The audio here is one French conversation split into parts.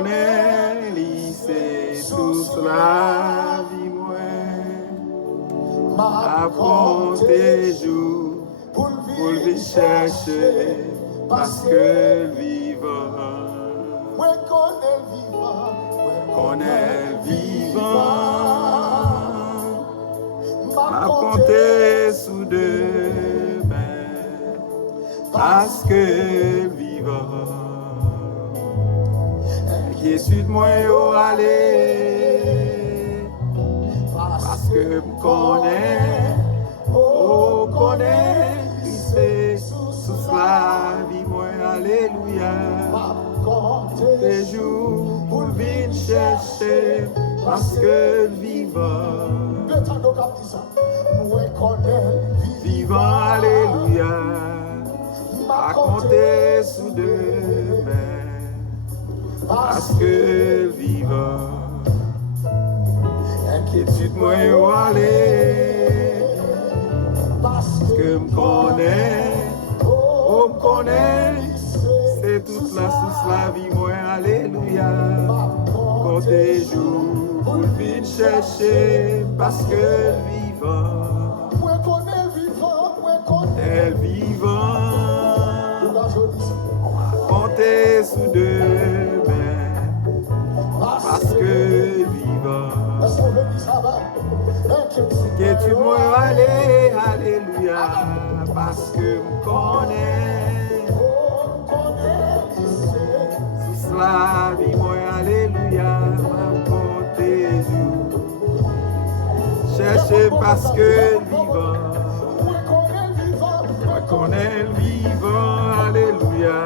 connais, c'est tout cela, vie moi. Ma compter jour pour le chercher, parce que vivant. Connais vivant. Ma compter sous deux mains, parce que vivant. Inquiétude moi au aller, parce que me connais, oh connais, c'est sous la vie moi, alléluia. Des jours pour venir chercher, parce que vivant. Vivant, alléluia, à compter sous deux mains, parce que vivant. Inquiétude moi au aller, parce que me connais, oh me connais, c'est toute la source la vie moi, alléluia. Compter jours pour venir chercher, parce que vivant. Elle vivant, compter sous deux mains, parce que vivant. Que tu me aller, alléluia, parce que me connais. Sous cela, vie moi, alléluia, ma compter jour. Cherchez parce que vivant. Connais le vivant, alléluia,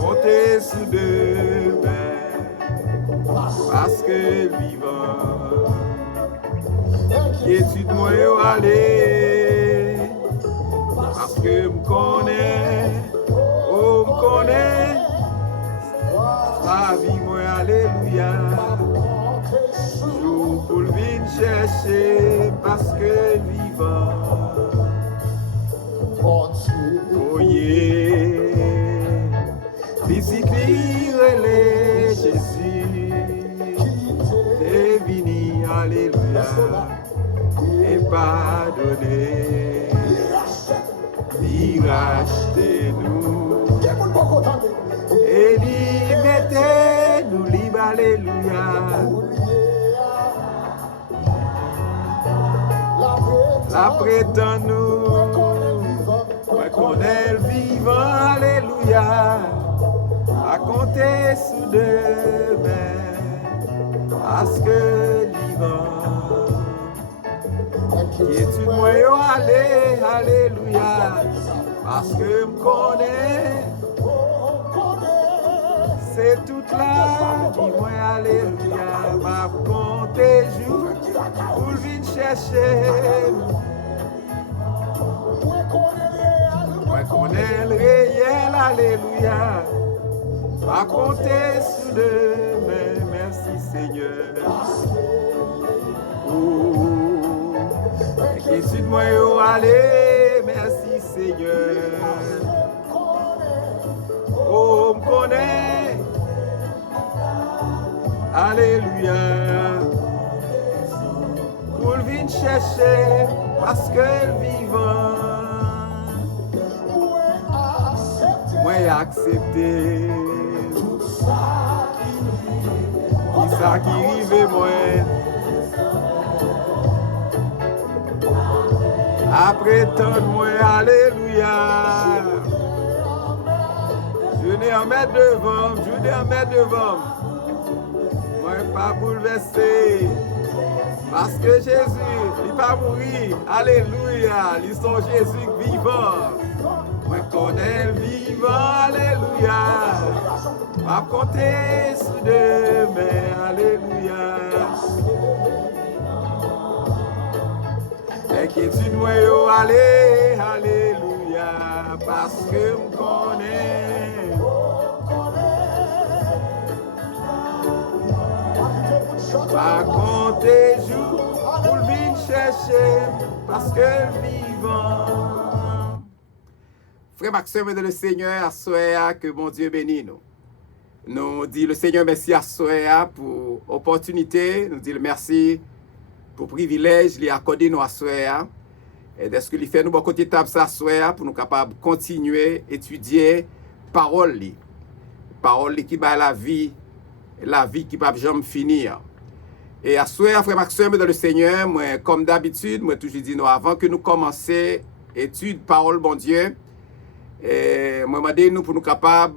comptez sous deux mains, parce que vivant, inquiétude moi au aller, parce que me connais, oh me connais, la vie moi, alléluia, jour pour le venir chercher, parce que vivant. Visite-lui, relais Jésus, t'es venu, alléluia, et pardonner, il racheter nous, et il mettait nous libres, alléluia. La prétend nous, qu'on est vivant, alléluia, à compter sous deux mains, parce que vivant, qui est-tu moi aller, alléluia, parce que me connais, c'est toute la vie, moi, alléluia, m'a compter jour, pour venir chercher. Moi connais le réel, alléluia, à compter sous deux mains, merci Seigneur. Inquiétude moi au aller, merci Seigneur. Oh, me connais, alléluia, pour le venir chercher, parce que le vivant. Moi accepté tout ça qui arrive moi. Après tant moi, alléluia. Je n'ai un mètre devant, je n'ai un mètre devant. Moi pas bouleversé. Parce que Jésus, il pas mourir. Alléluia. Ils sont Jésus vivant. Moi connais le vivant, alléluia. M'a compté sous deux mains, alléluia. Inquiétude moi yo, allez, alléluia. Parce que me connais. Pas compter jour pour le venir chercher, parce que vivant. Frère Maxime de le Seigneur, à soir, que mon Dieu bénisse nous. Nous dit le Seigneur merci à Soya pour l'opportunité. Nous dit le merci pour le privilège qu'il a accordé nous à Soya. Et est-ce qu'il fait nous bon côté table ça Soya pour nous capables de continuer à étudier parole li. Parole li qui va la vie qui va jamais finir. Et à Soya, frère Maxime dans le Seigneur, moi, comme d'habitude, moi toujours dit nous avant que nous commencions étude parole bon Dieu. Et moi demandé nous pour nous capables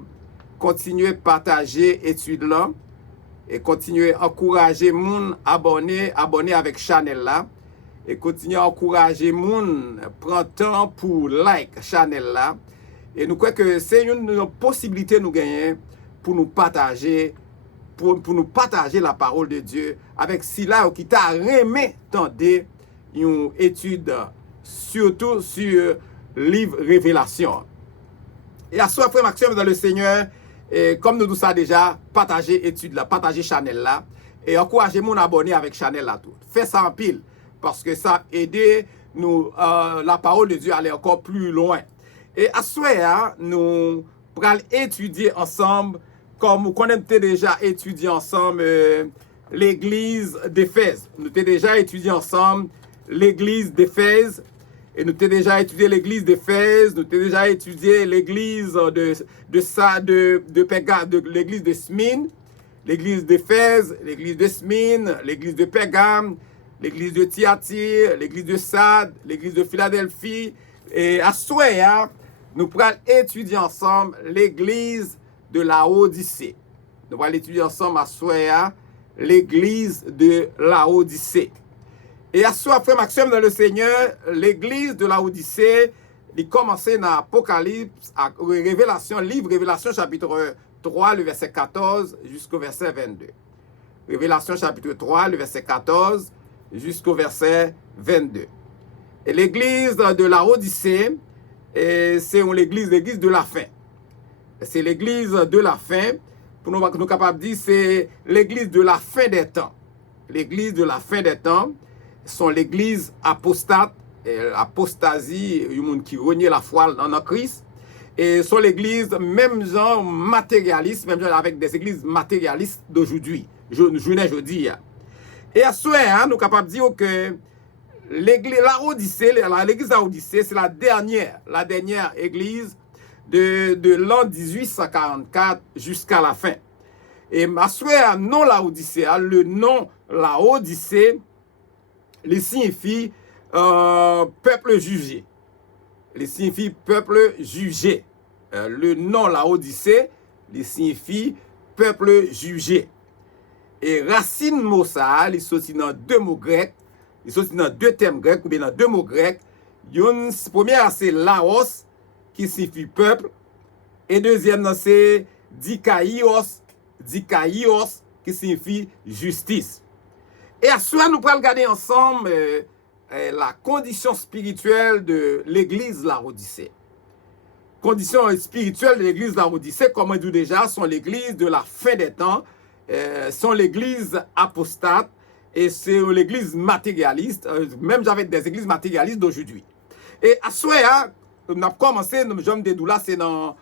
continuer à partager études là et continuer à encourager moun abonner avec channel là et continuer à encourager moun prendre temps pour like channel là et nous croyons que c'est une possibilité nous gagner pour nous partager nous partager la parole de Dieu avec Sila qui t'a remis tendre une étude surtout sur livre Révélation. Et à soi frère Maxime dans le Seigneur. Et comme nous disons ça déjà, partagez études là, partagez channel là et encouragez mon abonné avec channel là tout. Faites ça en pile parce que ça aide nous la parole de Dieu à aller encore plus loin. Et à ce soir, nous allons étudier ensemble comme nous connaissons déjà étudié ensemble l'église d'Éphèse. Nous avons déjà étudié ensemble l'église d'Éphèse. Et nous avons déjà étudié l'église d'Éphèse, nous avons déjà étudié l'église l'église de Smyrne, l'église d'Éphèse, l'église de Smyrne, l'église de Pergame, l'église de Thyatire, l'église de Sardes, l'église de Philadelphie. Et à soir, nous pourrons étudier ensemble l'église de Laodicée. Nous allons étudier ensemble à soir l'église de Laodicée. Et à ce frère Maxime dans le Seigneur, l'église de Laodicée, il commençait dans l'Apocalypse, Révélation, livre Révélation chapitre 3, le verset 14 jusqu'au verset 22. Révélation chapitre 3, le verset 14 jusqu'au verset 22. Et l'église de Laodicée, c'est l'église de la fin. C'est l'église de la fin, pour nous capables de dire, c'est l'église de la fin des temps. L'église de la fin des temps. Sont l'église apostate, apostasie, le monde qui renie la foi en Christ, et sont l'église même genre matérialiste, même genre avec des églises matérialistes d'aujourd'hui, jeudi. Et à ce moment, nous sommes capables de dire que l'église Laodicée, c'est la dernière église de l'an 1844 jusqu'à la fin. Et à ce moment, non Laodicée, le nom Laodicée, il signifie peuple jugé. Il signifie peuple jugé. Le nom Laodicée, il signifie peuple jugé. Et racine mot ça, il sorti dans deux mots grecs, il sorti dans deux termes grecs ou bien dans deux mots grecs. Une première c'est Laos qui signifie peuple et deuxième c'est Dikaios qui signifie justice. Et à ce moment, nous allons regarder ensemble la condition spirituelle de l'église Laodicée. Condition spirituelle de l'église Laodicée, comme on dit déjà, sont l'église de la fin des temps, sont l'église apostate et c'est l'église matérialiste, même avec des églises matérialistes d'aujourd'hui. Et à ce moment, nous avons commencé, nous avons dit là, c'est dans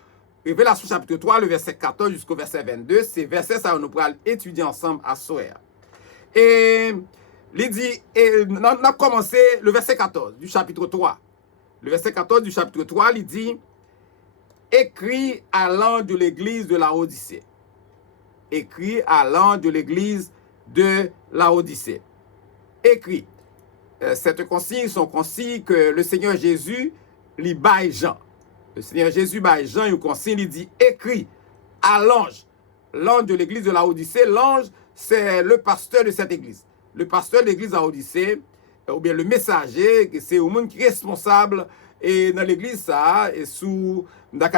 Révélation chapitre 3, le verset 14 jusqu'au verset 22. Ces versets, ça, nous allons étudier ensemble à ce moment. Et il dit, on a commencé le verset 14 du chapitre 3. Le verset 14 du chapitre 3, il dit, écrit à l'ange de l'église de Laodicée. Écrit à l'ange de l'église de Laodicée. Écrit. Cette consigne sont consignes que le Seigneur Jésus lui baille Jean. Le Seigneur Jésus baille Jean une consigne, il dit, écrit à l'ange. L'ange de l'église de Laodicée, l'ange, c'est le pasteur de cette église. Le pasteur de l'église Laodicée, ou bien le messager, c'est au monde qui est responsable et dans l'église ça, et sous,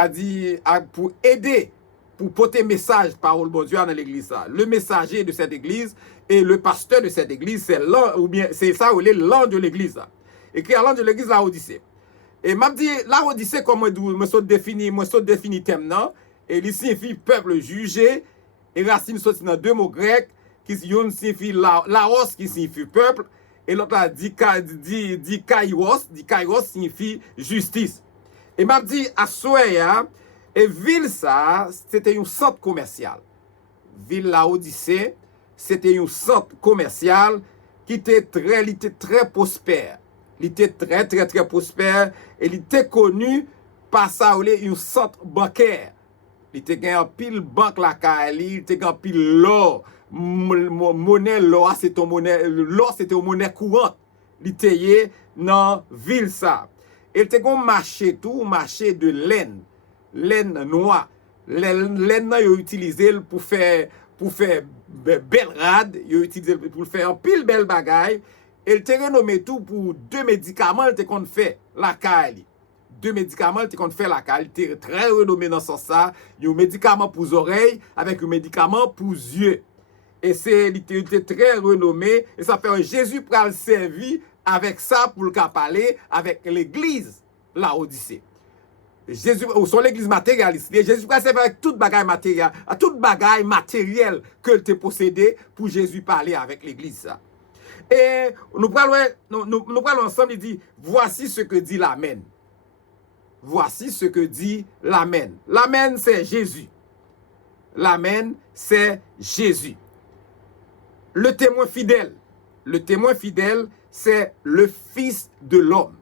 dit, pour aider, pour porter message, parole bon Dieu dans l'église ça. Le messager de cette église et le pasteur de cette église, c'est l'ange, ou bien c'est ça où il est l'ange de l'église là. Écrit à l'ange de l'église Laodicée. Et m'a dit Laodicée comme me sont défini thème non, et il signifie peuple jugé. Et racine sorti dans deux mots grecs qui signifie laos qui signifie peuple et l'autre là dikaios signifie justice. Et m'a dit à Soya et ville ça c'était un centre commercial. ville Laodicée, c'était un centre commercial qui était très prospère. Il était très prospère et il était connu par ça un centre bancaire. Il était gagné en pile banque la Kali, il était gagné en pile l'or, monnaie l'or c'était une monnaie courante. Il était dans ville ça. Il était un marché de laine noire. Laine là yo utilisé pour faire belle rade, yo utilisé pour faire un pile belle bagaille. Il était renommé tout pour 2 médicaments il était qu'on fait la Kali. 2 médicaments il était qu'on fait la Kali, il était très renommé dans ce sens ça, un médicament pour les oreilles avec un médicament pour les yeux. Et il était très renommé et ça fait Jésus pral servi avec ça pour le parler avec l'église Laodicée. Jésus, ou son l'église matérialiste, Jésus pral servi avec toute bagaille matérielle, toute bagaille matérielle que il te possédé pour Jésus parler avec l'église ça. Et nous parlons ensemble, il dit, voici ce que dit l'Amen. Voici ce que dit l'Amen. L'Amen, c'est Jésus. L'Amen, c'est Jésus. Le témoin fidèle. Le témoin fidèle, c'est le Fils de l'homme.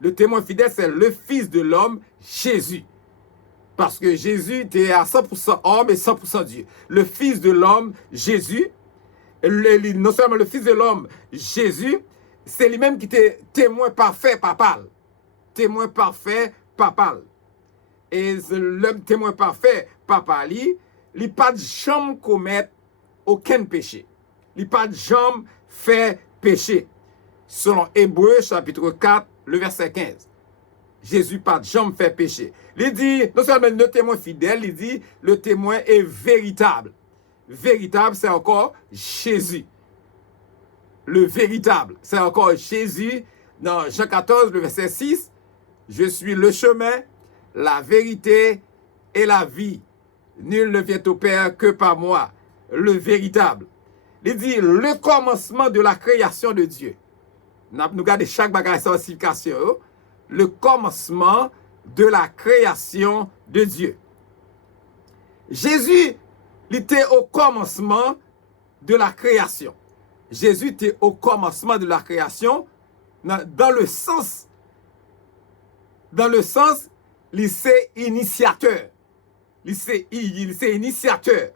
Le témoin fidèle, c'est le Fils de l'homme, Jésus. Parce que Jésus était à 100% homme et 100% Dieu. Le Fils de l'homme, Jésus, non seulement le Fils de l'homme, Jésus, c'est lui-même qui était témoin parfait papal. Témoin parfait papal. Et le témoin parfait papal, il n'a pas de jamais commettre aucun péché. Il n'a pas de jamais fait péché. Selon Hébreux chapitre 4, le verset 15. Jésus pas de jamais fait péché. Il dit, non seulement le témoin fidèle, il dit, le témoin est véritable. Véritable, c'est encore Jésus. Le véritable, c'est encore Jésus. Dans Jean 14, le verset 6, je suis le chemin, la vérité et la vie. Nul ne vient au Père que par moi, le véritable. Il dit, le commencement de la création de Dieu. Nous regardons chaque bagage sans signification. Le commencement de la création de Dieu. Jésus, il était au commencement de la création. Jésus était au commencement de la création dans le sens, il c'est initiateur. Il c'est initiateur.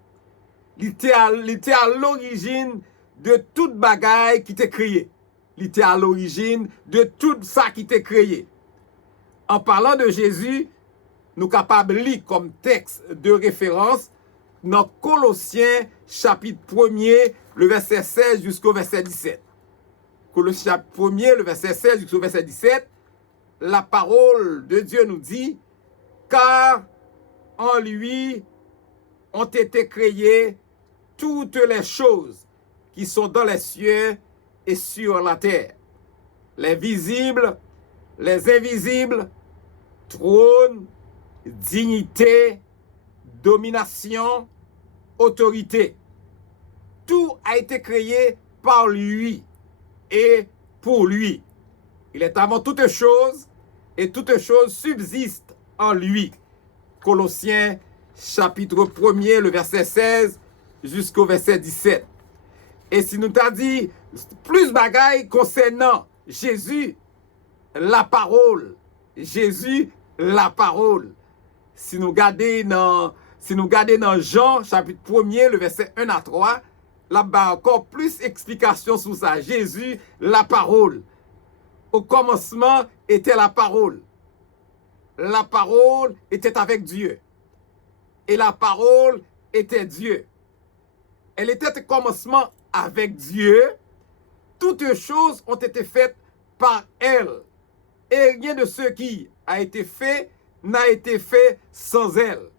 Il était à l'origine de toute bagaille qui était créée. Il était à l'origine de tout ça qui était créé. En parlant de Jésus, nous sommes capables de lire comme texte de référence dans Colossiens chapitre 1er, le verset 16 jusqu'au verset 17. Colossiens chapitre 1er, le verset 16 jusqu'au verset 17, la parole de Dieu nous dit, car en lui ont été créées toutes les choses qui sont dans les cieux et sur la terre, les visibles, les invisibles, trône, dignité, domination, autorité. Tout a été créé par lui et pour lui. Il est avant toute chose et toute chose subsiste en lui. Colossiens chapitre 1er, le verset 16 jusqu'au verset 17. Et si nous t'a dit plus bagaille concernant Jésus, la parole. Jésus, la parole. Si nous regardons dans Jean, chapitre 1er, le verset 1 à 3, là-bas encore plus explications sur ça. Jésus, la parole. Au commencement était la parole. La parole était avec Dieu. Et la parole était Dieu. Elle était au commencement avec Dieu. Toutes choses ont été faites par elle. Et rien de ce qui a été fait n'a été fait sans elle.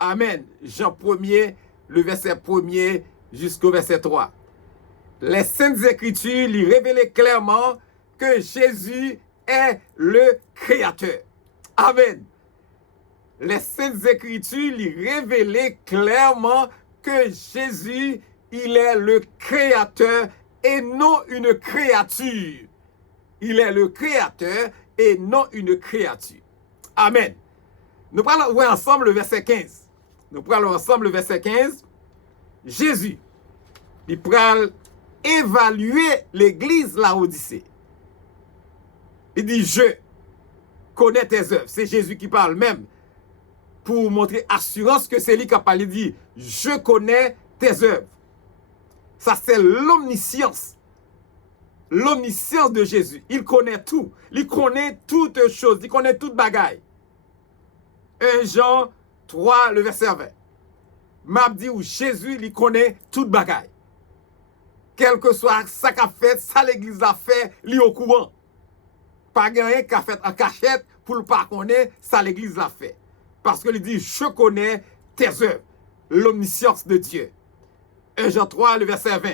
Amen. Jean 1er, le verset 1er jusqu'au verset 3. Les Saintes Écritures lui révélaient clairement que Jésus est le Créateur. Amen. Les Saintes Écritures lui révélaient clairement que Jésus, il est le Créateur et non une créature. Il est le Créateur et non une créature. Amen. Nous parlons ensemble le verset 15. Nous parlons ensemble le verset 15. Jésus, il pral évaluer l'église Laodicée. Il dit, je connais tes œuvres. C'est Jésus qui parle même pour montrer assurance que c'est lui qui a parlé. Il dit, je connais tes œuvres. Ça, c'est l'omniscience. L'omniscience de Jésus. Il connaît tout. Il connaît toutes choses. Il connaît toute bagaille. 1 Jean 3, le verset 20. M'a dit où Jésus, il connaît toute bagaille. Quel que soit ça qu'a fait, ça l'église a fait, il est au courant. Pas rien qu'a fait en cachette pour le pas connaître, ça l'église a fait. Parce qu'il dit, je connais tes œuvres. L'omniscience de Dieu. 1 Jean 3, le verset 20.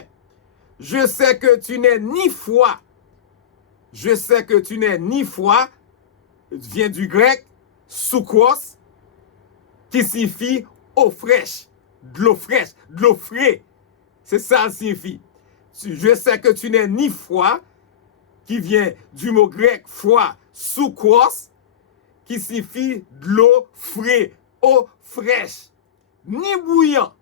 Je sais que tu n'es ni foi. Je sais que tu n'es ni foi. Vient du grec, soukos, qui signifie eau fraîche. De l'eau fraîche, de l'eau frais. C'est ça le signifie. Je sais que tu n'es ni foi, qui vient du mot grec foi, soukos, qui signifie de l'eau frais, eau fraîche. Ni bouillant.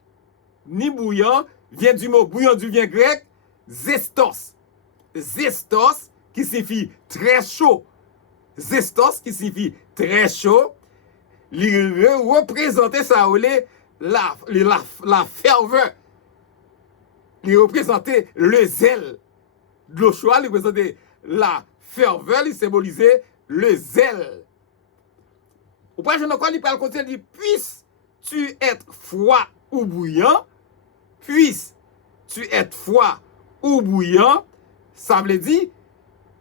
Ni bouillant, vient du mot bouillant du vin grec, zestos. Zestos, qui signifie très chaud. Zestos, qui signifie très chaud. Il représentait ça, la ferveur. Il représentait le zèle. De l'eau chaude, il représentait la ferveur, il symbolisait le zèle. Au point, je ne crois pas, il dit, puisses-tu être froid ou bouillant, puisses-tu être froid ou bouillant, ça veut dire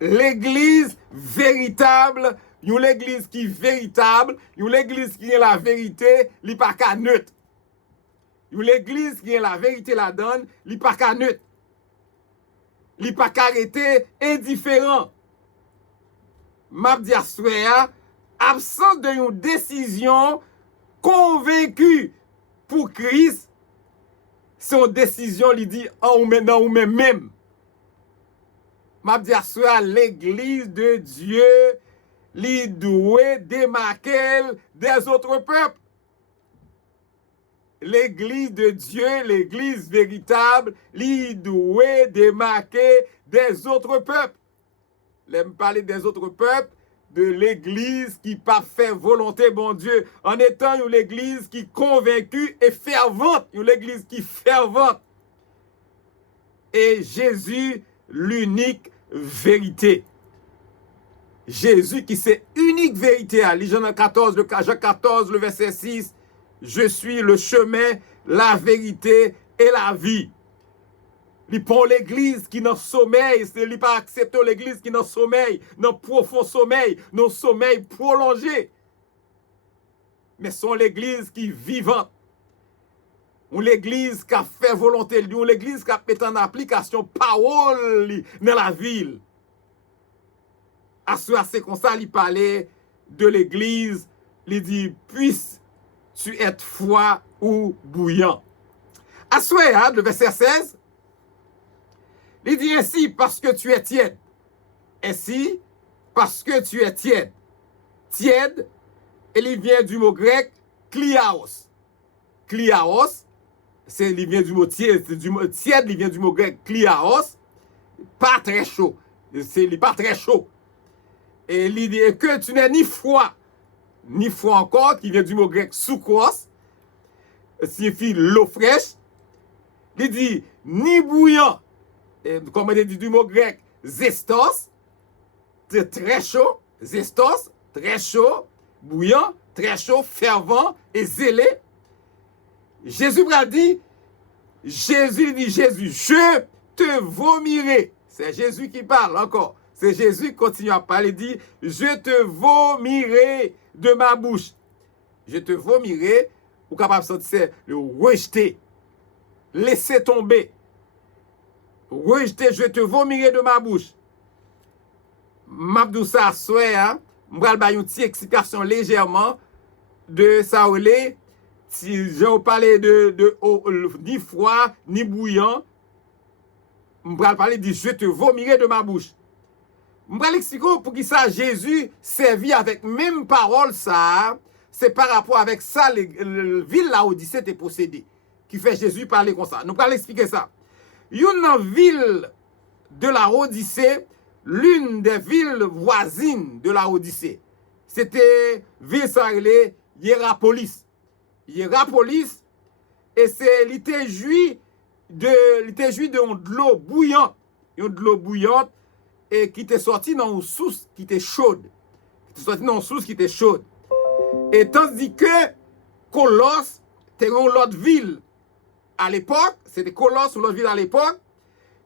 l'église véritable, une église qui est véritable, une église qui est la vérité, il n'est pas qu'à neutre. Une église qui est la vérité la donne, il n'est pas qu'à neutre. Il n'est pas qu'à arrêter indifférent. Mabdi Aswea, absent d'une décision convaincue pour Christ, son décision lui dit en ou maintenant ou même. Mabdi Aswea, l'église de Dieu, lui doit démarquer des autres peuples. L'église de Dieu, l'église véritable, lui doit démarquer des autres peuples. L'aime parler des autres peuples, de l'église qui pas fait volonté bon Dieu, en étant une église qui est convaincue et fervente, une église qui est fervente. Et Jésus, l'unique vérité. Jésus qui c'est unique vérité. Jean 14, le verset 6, je suis le chemin, la vérité et la vie. Il pour l'église qui dans sommeil, il n'est pas accepté l'église qui dans sommeil, dans profond sommeil, dans sommeil prolongé. Mais c'est l'église qui est vivante. Ou l'église qui a fait volonté, ou l'église qui a mis en application parole dans la ville. À ce c'est comme ça, il parlait de l'église, il dit, puisses-tu être froid ou bouillant. À ce le verset 16, il dit ainsi parce que tu es tiède. Ainsi parce que tu es tiède. Tiède, il vient du mot grec kliaos. Kliaos, il vient du mot tiède. Tiède, il vient du mot grec kliaos. Pas très chaud. C'est pas très chaud. Et il dit que tu n'es ni froid encore, qui vient du mot grec soukos, signifie l'eau fraîche. Il dit ni bouillant, comme on dit du mot grec zestos, c'est très chaud, zestos, très chaud, bouillant, très chaud, fervent et zélé. Jésus dit, je te vomirai. C'est Jésus qui parle encore. C'est Jésus qui continue à parler, il dit, je te vomirai de ma bouche. Je te vomirai, ou capable de sentir, le rejeter, laisser tomber. Rejeter, je te vomirai de ma bouche. Mabdoussa souhait, m'bral ba une petite explication légèrement de ça ou les, si j'ai parlé de ni froid, ni bouillant, m'bral parler de je te vomirai de ma bouche. M'bral expliquer pour qui ça Jésus servi avec même parole ça, c'est par rapport avec ça le ville Laodicée était possédée. qui fait Jésus parler comme ça. Nous allons expliquer ça. Une ville de la Odyssée, l'une des villes voisines de la Odyssée, c'était ville s'appelait Hierapolis. Hierapolis, et c'est l'été joui de l'eau bouillante, une de l'eau bouillante et qui était sortie dans une source qui était chaude. Et tandis que Colosse, c'était une autre ville à l'époque, c'était Colosse ou l'autre ville à l'époque,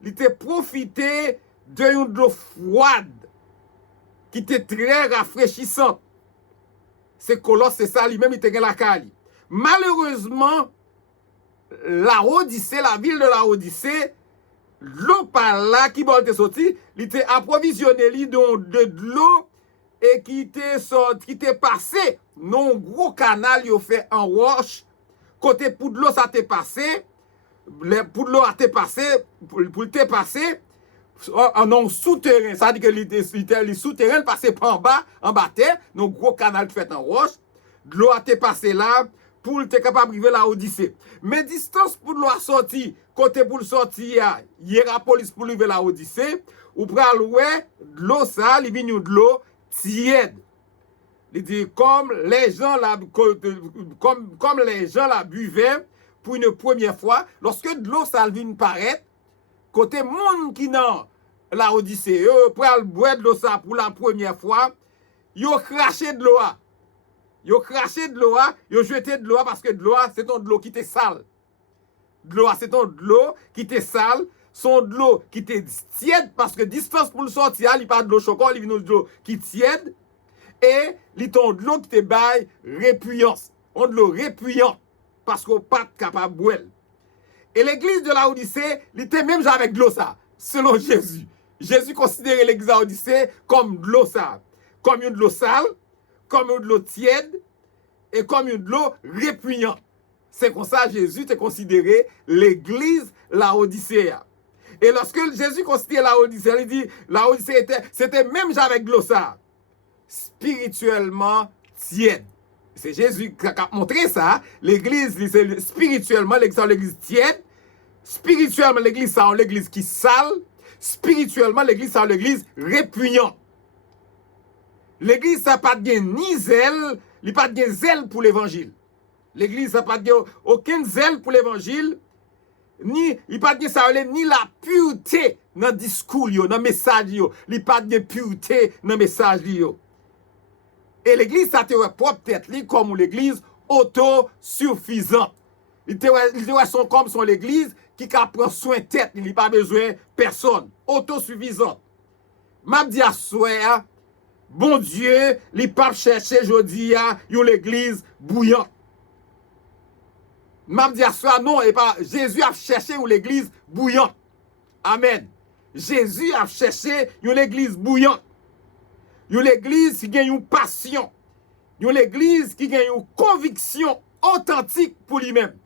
il était profité d'une eau froide qui était très rafraîchissante. C'est Colosse, c'est ça, lui-même, il était dans la Cali. Malheureusement, la Odyssée, la ville de la Odyssée, l'eau par là qui était sorti, il était approvisionné de l'eau et qui était passé dans un gros canal il fait en roche. Côté pour de l'eau ça t'est passé, pour de l'eau a t'est passé, pour t'est passé en souterrain, ça veut dire que les souterrains passaient par en bas terre, dans un gros canal fait en roche, de l'eau a t'est passé là pour être capable d'arriver la Odyssée. Mais distance pour l'eau a sorti, côté pour le sortir Hierapolis pour arriver la Odyssée, ou pral ouais, de l'eau ça, il vient de l'eau tiède. Il dit comme les gens la buvaient pour une première fois, lorsque de l'eau ça vient paraître, côté monde qui dans la Odyssée, pral boire de l'eau ça pour la première fois, yo craché de l'eau. Yo craché de l'eau, yo jeté de l'eau parce que de l'eau, c'est ton de l'eau qui était sale. De l'eau, c'est ton de l'eau qui était sale, son de l'eau qui était tiède parce que distance pour le sortir, il pas de l'eau chocolat, il vient de l'eau qui tiède et il ton de l'eau qui te bail répuyance. On de l'eau répuyante parce qu'on pas capable de boire. Et l'église de la Odyssée, il était même avec de l'eau ça, selon Jésus. Jésus considérait l'église de la Odyssée comme de l'eau ça, comme une de l'eau sale, comme une de l'eau tiède et comme une de l'eau répugnante. C'est comme ça Jésus t'a considéré l'église la Odyssée. Et lorsque Jésus considérait la Odyssée, il dit la Odyssée c'était même avec de l'eau ça, spirituellement tiède. C'est Jésus qui a montré ça. L'église, c'est spirituellement l'église tiède. Spirituellement, l'église, c'est l'église qui sale. Spirituellement, l'église, c'est l'église répugnante. L'église, ça n'a pas de ni zèle, il n'y a pas de zèle pour l'évangile. L'église, ça n'a pas de aucun zèle pour l'évangile, il n'y a pas de ça, ni la pureté dans le discours, dans le message, il n'y a pas de pureté dans le message. Et l'église, ça te propre tête, comme l'église autosuffisante. Il te comme son l'église qui prend soin de tête, il n'y a pas besoin de personne. Autosuffisante. M'a dit à soi, bon Dieu, les papes chercher aujourd'hui une l'église bouillante. M'a dit à soi, non, et pas Jésus a cherché une l'église bouillante. Amen. Jésus a cherché une église bouillante. Une église qui a une passion. Une église qui a une conviction authentique pour lui-même.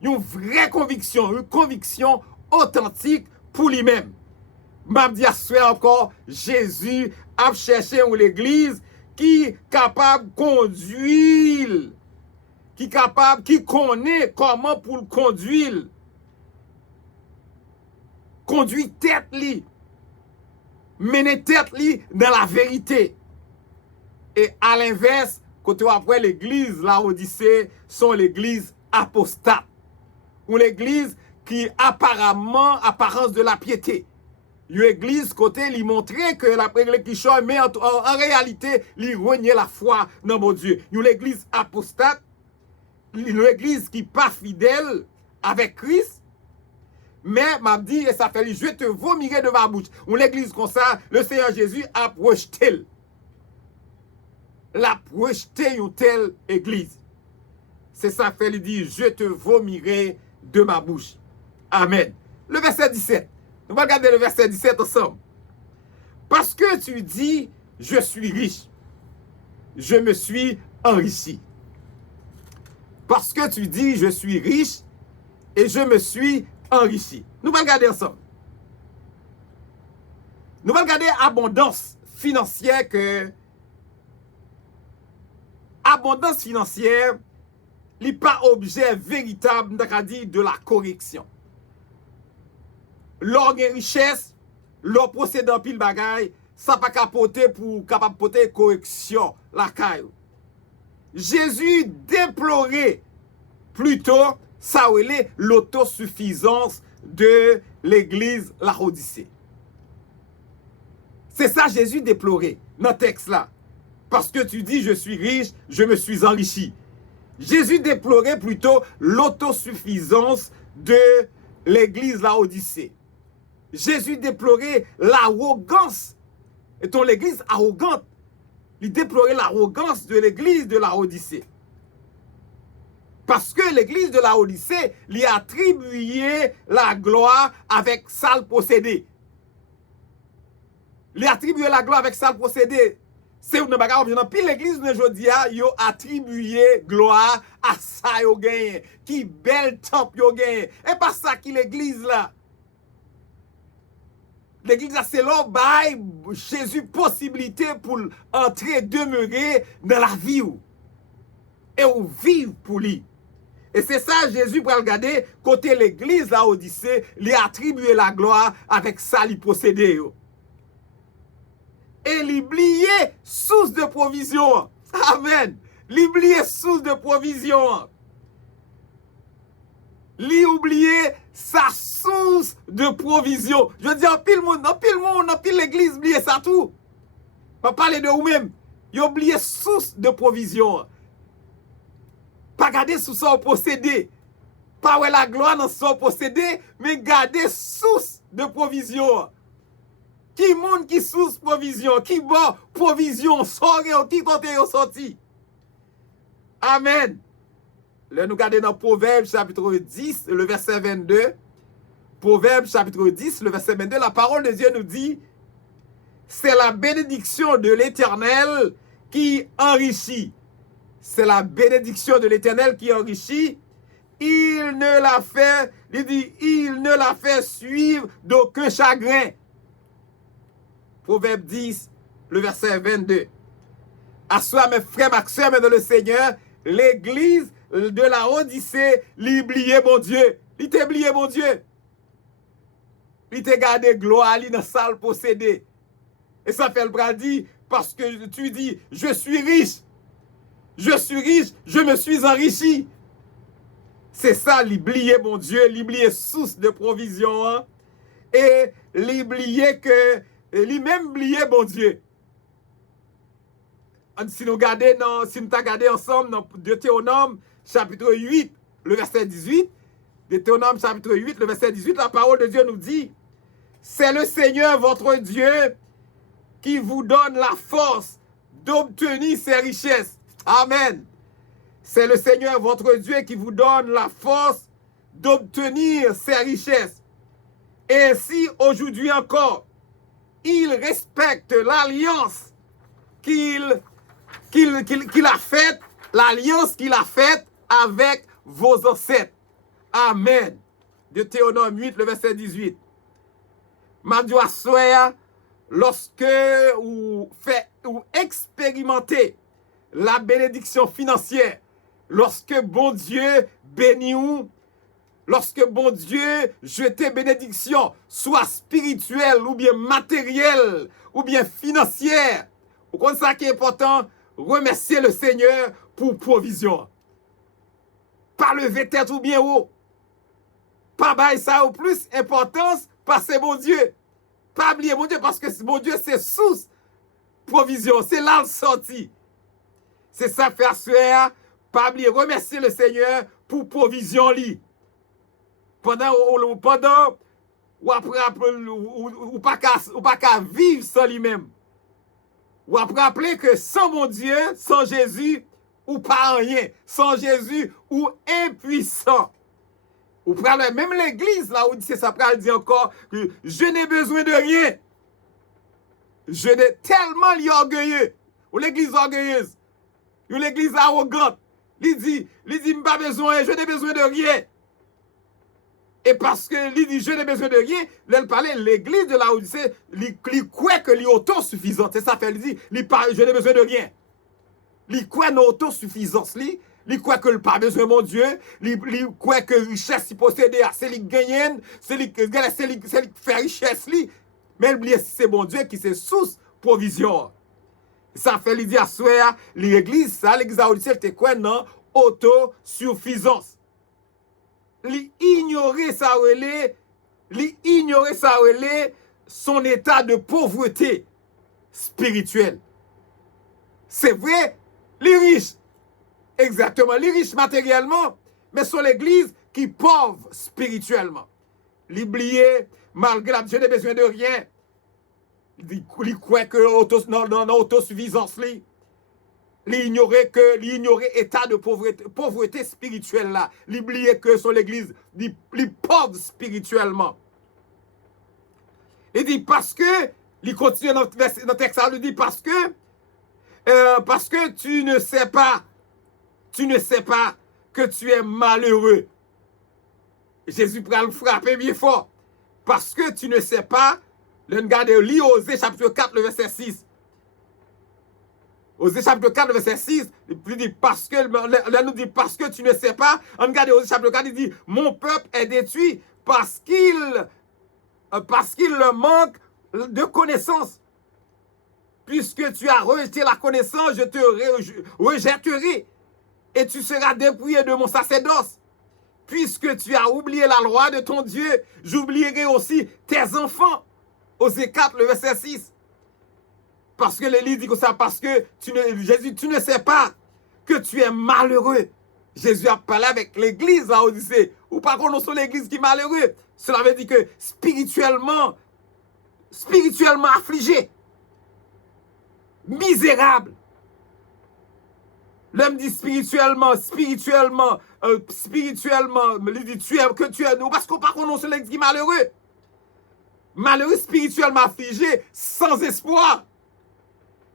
Une vraie conviction, une conviction authentique pour lui-même. M'a dit à soi encore, Jésus a cherché une église qui est capable de conduire, qui connaît comment pour le conduire. Conduire tête li. Mener tête li dans la vérité. Et à l'inverse, quand après l'église, la Odyssée, sont l'église apostate. Ou l'église qui apparemment, apparence de la piété. Une église côté lui montrer que la l'église qui change, mais en réalité, lui renier la foi dans mon Dieu. Une église apostate, une église qui n'est pas fidèle avec Christ. Mais m'a dit, et ça fait, je te vomirai de ma bouche. Une église comme ça, le Seigneur Jésus a projeté. L'a projeté une telle église. C'est ça fait, il dit, je te vomirai de ma bouche. Amen. Le verset 17. Nous allons regarder le verset 17 ensemble. Parce que tu dis, je suis riche. Je me suis enrichi. Parce que tu dis, je suis riche et je me suis enrichi. Nous allons regarder ensemble. Nous allons regarder abondance financière que abondance financière, n'est pas objet véritable de la correction. L'or gen richesse, l'or possède en pile bagay, ça pas capoter pour capable porter correction la caille. Jésus déplorait plutôt ça l'autosuffisance de l'église Laodicée. C'est ça Jésus déplorait dans le texte là. Parce que tu dis je suis riche, je me suis enrichi. Jésus déplorait plutôt l'autosuffisance de l'église Laodicée. Jésus déplorait l'arrogance. Et ton l'église arrogante. Il déplorait l'arrogance de l'église de Laodicée. Parce que l'église de Laodicée lui attribuait la gloire avec ça le possédé. Lui attribuait la gloire avec ça le possédé. C'est une bagarre. Puis l'église de aujourd'hui a attribué gloire à ça yo gagné. Qui bel temple yo gagné. Et pas ça qui l'église là. L'église a c'est là bail Jésus possibilité pour entrer demeurer dans la vie et ou vivre pour lui. Et c'est ça Jésus pour regarder côté l'église la Odyssée, lui attribuer la gloire avec ça lui posséder. Et l'oublier source de provision. Amen. L'oublier source de provision. L'oublier sa source de provision. Je dis en pile monde, en pile l'église oublier ça tout. Pas parler de vous-même. Vous oubliez source de provision. Pas garder sous son possédé. Pas ouais la gloire dans son possédé, mais garder source de provision. Qui monde qui source provision, qui bon provision, sorti, qui côté sorti. Amen. Là, nous regardons dans Proverbes chapitre 10, le verset 22. Proverbes chapitre 10, le verset 22, la parole de Dieu nous dit, c'est la bénédiction de l'Éternel qui enrichit. C'est la bénédiction de l'Éternel qui enrichit. Il ne la fait suivre d'aucun chagrin. Proverbe 10, le verset 22. À soi, mes frères, ma soeur, mais dans le Seigneur, l'église de la Odyssée, l'oublié mon Dieu. Il t'a oublié mon Dieu. Il t'a gardé gloire, il dans salle possédée. Et ça fait le bras dit, parce que tu dis, je suis riche, je me suis enrichi. C'est ça, l'oublié mon Dieu, l'oublié source de provision. Hein? Et l'oublié que, lui-même oublié mon Dieu. Si nous regardons ensemble dans Deutéronome chapitre 8, le verset 18, Deutéronome chapitre 8, le verset 18, la parole de Dieu nous dit, c'est le Seigneur votre Dieu qui vous donne la force d'obtenir ses richesses. Amen. C'est le Seigneur votre Dieu qui vous donne la force d'obtenir ses richesses. Et ainsi, aujourd'hui encore, il respecte l'alliance qu'il a faite, l'alliance qu'il a faite avec vos ancêtres. Amen. Deutéronome 8, le verset 18. Madieu soya, lorsque vous expérimentez la bénédiction financière, lorsque bon Dieu bénit ou, lorsque bon Dieu jette bénédiction, soit spirituelle ou bien matérielle ou bien financière, vous comprenez ça qui est important, remercier le Seigneur pour provision. Pas lever tête ou bien haut. Pas bailler ça au plus importance, passer bon Dieu. Pas oublier mon Dieu parce que mon Dieu c'est source provision, c'est là le sorti. C'est ça faire soeur, pas oublier remercier le Seigneur pour provision li. Pendant ou après ou pas qu'à vivre sans lui-même. Ou après rappeler que sans mon Dieu, sans Jésus, ou pas rien. Sans Jésus, ou impuissant. Ou prendre même l'église, là où c'est ça, elle dit encore que je n'ai besoin de rien. Je n'ai tellement orgueilleux. Ou l'église orgueilleuse. Ou l'église arrogante. Il dit, pas besoin, je n'ai besoin de rien. Et parce que il dit, je n'ai besoin de rien, elle parlait, l'église de la Odyssée, il croit que l'est autosuffisante. C'est ça, elle dit, je n'ai besoin de rien. Il croit dans l'autosuffisance, Il croit que le pas besoin de mon Dieu. Il croit que richesse il possède, c'est lui gagne, c'est lui fait richesse. Mais il oublie c'est bon Dieu qui c'est source provision. Ça fait lui dire à soi, l'église, ça, l'église Laodicée, était quoi non? Autosuffisance. L'ignorer ça relais son état de pauvreté spirituelle. C'est vrai, les riches, exactement, les riches matériellement, mais sont l'église qui est pauvre spirituellement. L'oublier, malgré la je n'ai besoin de rien. Il croit que l'autosuffisance, l'ignorer état de pauvreté spirituelle là. L'oublier que sont l'église les pauvres spirituellement. Il dit parce que, il continue dans le texte, il dit parce que tu ne sais pas que tu es malheureux. Jésus prend le frapper bien fort. Parce que tu ne sais pas, regardez, lis Osée chapitre 4, le verset 6. Osée chapitre 4, le verset 6, il dit parce que, là nous dit parce que tu ne sais pas, regardez Osée chapitre 4, il dit mon peuple est détruit parce qu'il manque de connaissance. Puisque tu as rejeté la connaissance, je te rejetterai et tu seras dépouillé de mon sacerdoce. Puisque tu as oublié la loi de ton Dieu, j'oublierai aussi tes enfants. Osée 4, le verset 6. Parce que l'Élie dit comme ça, parce que Jésus, tu ne sais pas que tu es malheureux. Jésus a parlé avec l'église à Odyssée. Ou par contre, non sur l'église qui est malheureux. Cela veut dire que spirituellement affligé, misérable. L'homme dit spirituellement, il dit que tu es nous. Parce qu'on par contre, non sur l'église qui est malheureux. Malheureux spirituellement affligé, sans espoir.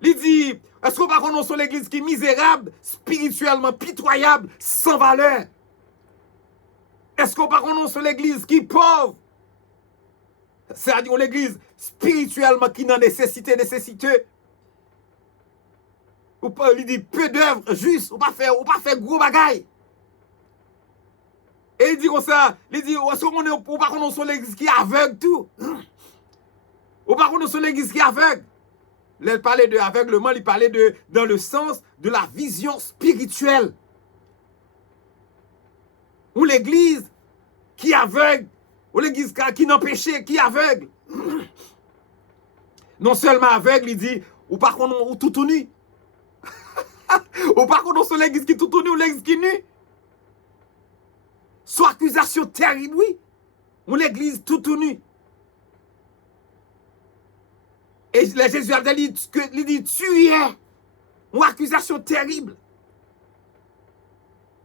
Il dit, est-ce qu'on va connaître l'église qui est misérable, spirituellement pitoyable, sans valeur? Est-ce qu'on va connaître l'église qui est pauvre? C'est-à-dire l'église spirituellement qui n'a nécessiteux. Ou pas, il dit peu d'œuvres justes, ou pas faire gros bagaille. Et il dit comme ça, il dit, est-ce qu'on est, ou pas connaître l'église qui est aveugle tout? Ou pas connaître l'église qui est aveugle? Il parlait de aveuglement, il parlait dans le sens de la vision spirituelle. Ou l'église qui est aveugle, ou l'église qui n'a péché, qui est aveugle. Non seulement aveugle, il dit, ou par contre, ou tout nu. Ou par contre, c'est l'église qui est tout nu, ou l'église qui est nue. Soit accusation terrible, oui. Ou l'église tout nu. Et Jésus a dit, tu es une accusation terrible.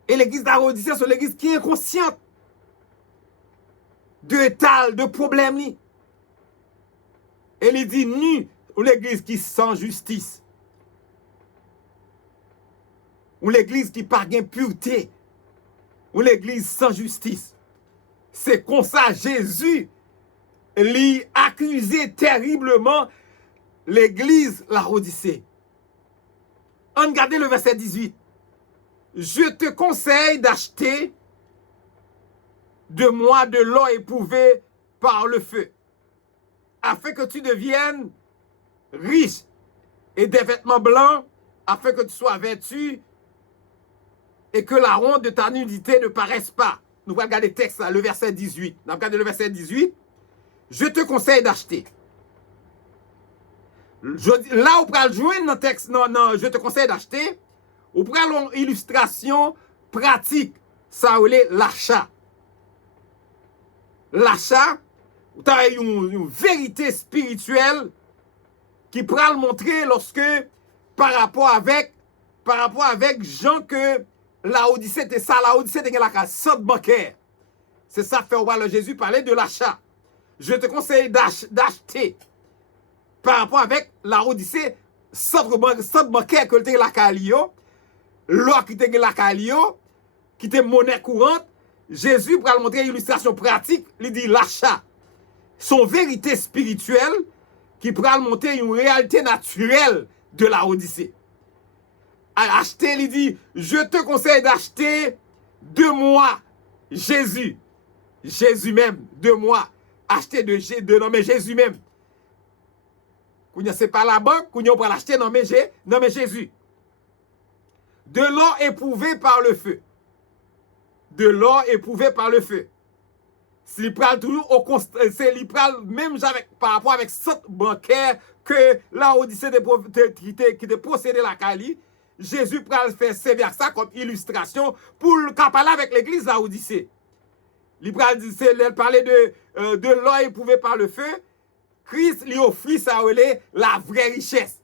Et l'église d'Arodicée, c'est l'église qui est inconsciente de problèmes. Et il dit, nu, ou l'église qui sans justice. Ou l'église qui par gain pureté. Ou l'église sans justice. C'est comme ça, Jésus l'y accusé terriblement l'église Laodicée. Regardez le verset 18. Je te conseille d'acheter de moi de l'or éprouvé par le feu, afin que tu deviennes riche, et des vêtements blancs, afin que tu sois vêtu, et que la honte de ta nudité ne paraisse pas. Nous allons regarder le texte, le verset 18. Nous allons regarder le verset 18. Je te conseille d'acheter. Là, on peut joindre dans le texte, non, je te conseille d'acheter. On prend une illustration pratique. Ça, c'est l'achat. L'achat, tu as une vérité spirituelle qui pourra le montrer lorsque, par rapport avec gens que Laodicée était ça, Laodicée était la centre bancaire. C'est ça fait voir Jésus parler de l'achat. Je te conseille d'acheter. Par rapport avec Laodicée, centre bancaire que était la Calio, l'or qui était la Calio, qui était monnaie courante, Jésus pour le montrer une illustration pratique, il dit l'achat. Son vérité spirituelle qui pourra le montrer une réalité naturelle de Laodicée. à acheter, il dit, je te conseille d'acheter de moi, Jésus. Jésus même, de moi. Acheter de nommer Jésus même. C'est pas la banque, qu'on peut l'acheter, nommer Jésus. De l'or éprouvé par le feu. De l'or éprouvé par le feu. S'il prend toujours il prend même par rapport avec ce bancaire que là Odyssée qui te possédé la Cali, Jésus prend faire servir ça comme illustration pour parler avec l'église la Odyssée. Il parlait de l'or éprouvé par le feu. Christ lui offrit ça la vraie richesse.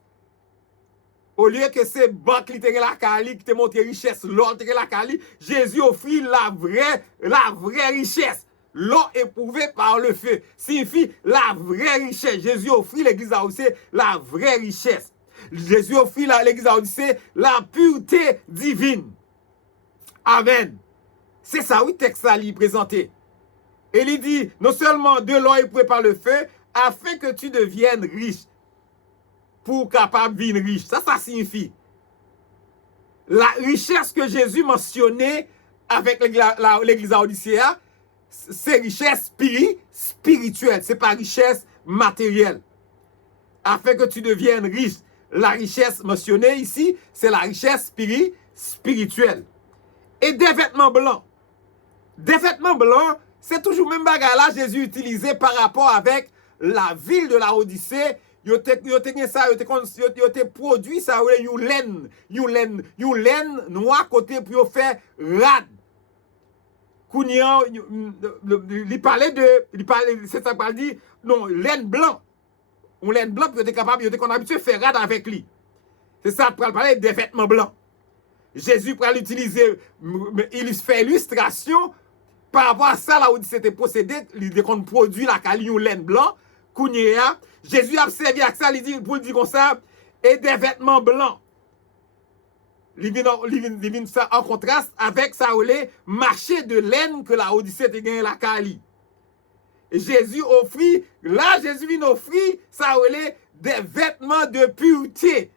Au lieu que ces banques qui te la Cali, qui te montrent richesse, l'or te la Cali, Jésus offrit la vraie richesse. L'or éprouvé par le feu signifie la vraie richesse. Jésus offrit l'église à Odyssée la vraie richesse. Jésus offrit l'église à Odyssée la pureté divine. Amen. C'est ça, oui, texte ça lui présenté. Et il dit, non seulement de l'or éprouvé par le feu, afin que tu deviennes riche. Pour capable de devenir riche. Ça signifie. La richesse que Jésus mentionnait avec l'église à Odyssée, c'est richesse spirituelle, c'est pas richesse matérielle. Afin que tu deviennes riche. La richesse mentionnée ici, c'est la richesse spirituelle. Et des vêtements blancs. Des vêtements blancs, c'est toujours même bagarre là Jésus utilisé par rapport avec la ville de la Odyssée. Yo te produit ça une laine noir côté pour faire rad. Kounyan, il parlait c'est ça qu'il dit, non, laine blanc. On laine blanc, puis il était capable, il était habitué de faire rad avec lui. C'est ça, pour parler des vêtements blancs. Jésus pour l'utiliser, il fait illustration par rapport à ça, là où c'était possédé, il qu'on produit la cali ou laine blanc, Kounia, Jésus a servi à ça, il dit, pour dire comme ça, et des vêtements blancs. Il vient ça en contraste avec ça, marché de laine que la Odyssée te gagné la Cali. Et Jésus vient offrir ça, des vêtements de pureté.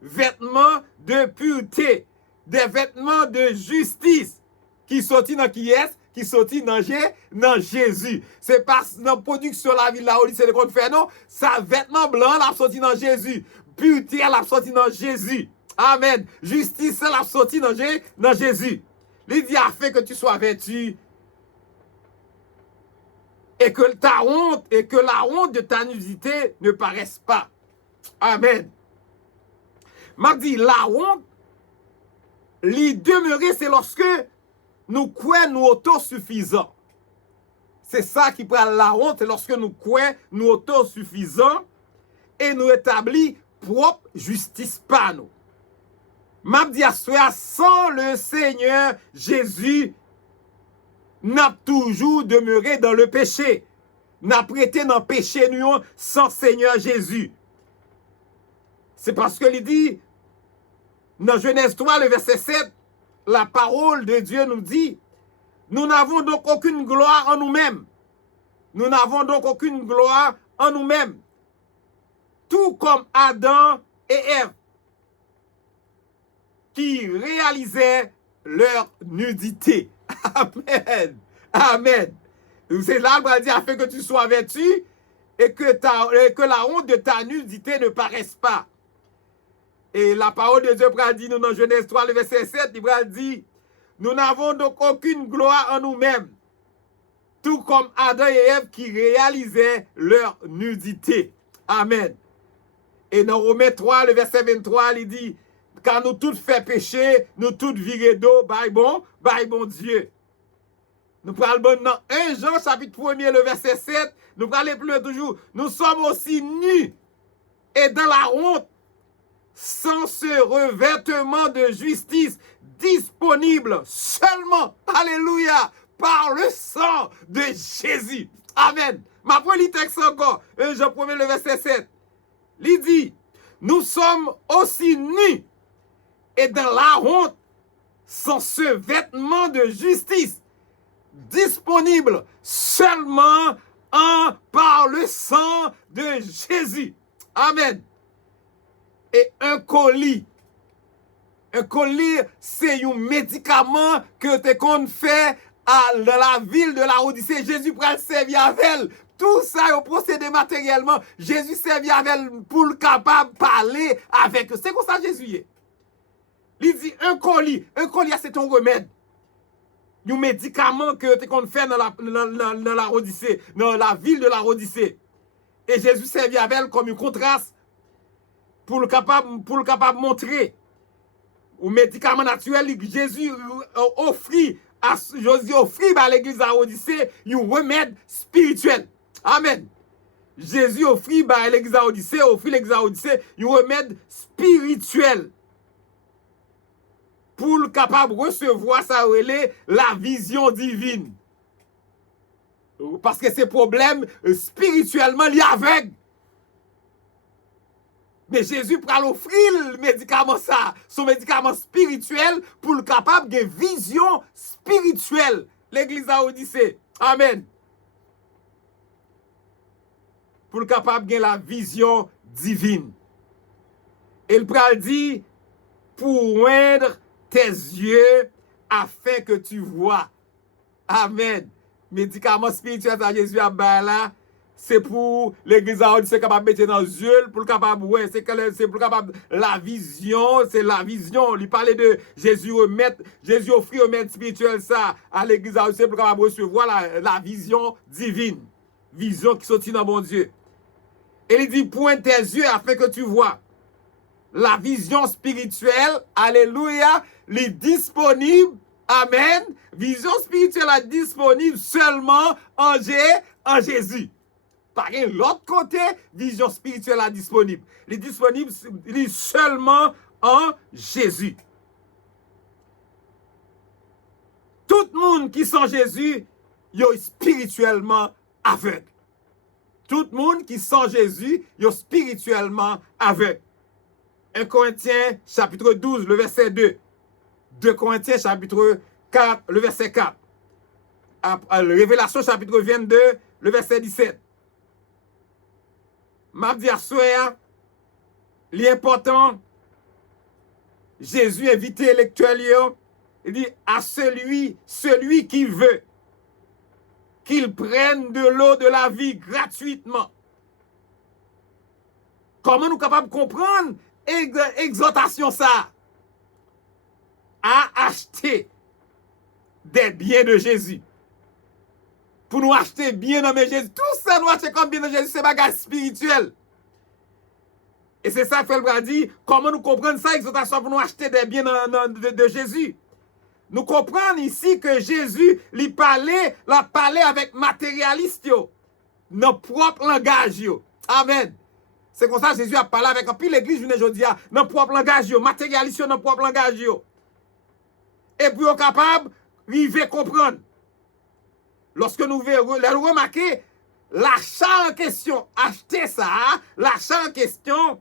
Vêtements de pureté. Des vêtements de justice. Qui sortit dans qui est? Qui sortit dans Jésus. C'est pas dans production la ville la Odyssée qu'on fait, non. Ça vêtement blanc, l'a sorti dans Jésus. Pureté, l'a sorti dans Jésus. Amen. Justice, l'a sorti dans Jésus. Il dit afin que tu sois vêtu et que ta honte et que la honte de ta nudité ne paraisse pas. Amen. M'a dit la honte, l'y demeurer, c'est lorsque nous croyons nous autosuffisants. C'est ça qui prend la honte, c'est lorsque nous croyons nous autosuffisants et nous établit propre justice par nous. M'a dit à soi, sans le Seigneur Jésus, n'a toujours demeuré dans le péché. N'a prêté dans le péché nous sans Seigneur Jésus. C'est parce que il dit, dans Genèse 3, le verset 7, la parole de Dieu nous dit, nous n'avons donc aucune gloire en nous-mêmes. Nous n'avons donc aucune gloire en nous-mêmes. Tout comme Adam et Ève, qui réalisaient leur nudité. Amen. Amen. C'est là qu'on dit afin que tu sois vêtu et que la honte de ta nudité ne paraisse pas. Et la parole de Dieu dit nous dans Genèse 3, le verset 7, il dit, nous n'avons donc aucune gloire en nous-mêmes, tout comme Adam et Ève qui réalisaient leur nudité. Amen. Et dans Romains 3, le verset 23, il dit, car nous tous fait pécher, nous tous virés d'eau, by bon Dieu. Nous parlons dans 1 Jean, chapitre 1er, le verset 7, nous parlons plus loin toujours, nous sommes aussi nus et dans la honte, sans ce revêtement de justice disponible seulement, alléluia, par le sang de Jésus. Amen. Ma première texte encore, 1 Jean 1er, le verset 7. Il dit, nous sommes aussi nus et dans la honte sans ce vêtement de justice disponible seulement par le sang de Jésus. Amen. Et un colis Un colis, c'est un médicament que tu qu'on fait dans la ville de la Odyssée. Jésus prend le servir avec elle. Tout ça est procédé matériellement. Jésus servir avec elle pour le capable de parler avec eux. C'est comme ça Jésus est. Il dit un colis, c'est ton remède. Un médicament que tu qu'on fait dans la Odyssée, dans la ville de la Odyssée. Et Jésus servir avec elle comme un contraste pour le capable montrer au médicament naturel Jésus offrit à l'église à Odyssée un remède spirituel. Amen. Jésus offrit à l'église à Odyssée, un remède spirituel pour le capable recevoir ça la vision divine. Parce que ces problèmes spirituellement liés avec. Mais Jésus prend l'offrir le médicament ça, son médicament spirituel pour le capable de vision spirituelle. L'église à Odyssée. Amen. Pour le capable de la vision divine. Et le pral dit pour oindre tes yeux afin que tu vois. Amen. Médicament spirituel à Jésus à là. C'est pour l'église à Odyssée capable de mettre dans les yeux, pour le capable, ouais, c'est pour le capable, la vision, c'est la vision. Il parlait de Jésus offrit au maître spirituel ça à l'église à Odyssée pour le capable recevoir la vision divine. Vision qui sortit dans mon Dieu. Et il dit, pointe tes yeux afin que tu vois. La vision spirituelle, alléluia, est disponible, amen. Vision spirituelle est disponible seulement en Jésus. Par l'autre côté, vision spirituelle est disponible. Il est disponible seulement en Jésus. Tout le monde qui sent Jésus, il est spirituellement aveugle. Tout le monde qui sent Jésus, il est spirituellement aveugle. 1 Corinthiens chapitre 12, le verset 2. 2 Corinthiens chapitre 4, le verset 4. Révélation chapitre 22, le verset 17. M'a dit à soi, l'important, Jésus invite l'électuel, il dit à celui qui veut qu'il prenne de l'eau de la vie gratuitement. Comment nous sommes capables de comprendre exhortation ça? À acheter des biens de Jésus. Pour nous acheter bien dans Jésus. Tout ça nous acheter comme bien de Jésus, c'est bagage spirituel. Et c'est ça que Frère dit, comment nous comprendre ça, exhortation pour nous acheter des biens de Jésus. Nous comprenons ici que Jésus lui parlait avec matérialiste, dans propre langage. Amen. C'est comme ça que Jésus a parlé avec un pile l'église aujourd'hui, dans propre langage, matérialiste dans propre langage. Et puis on est capable de comprendre. Lorsque nous remarquons l'achat en question, acheter ça, l'achat en question,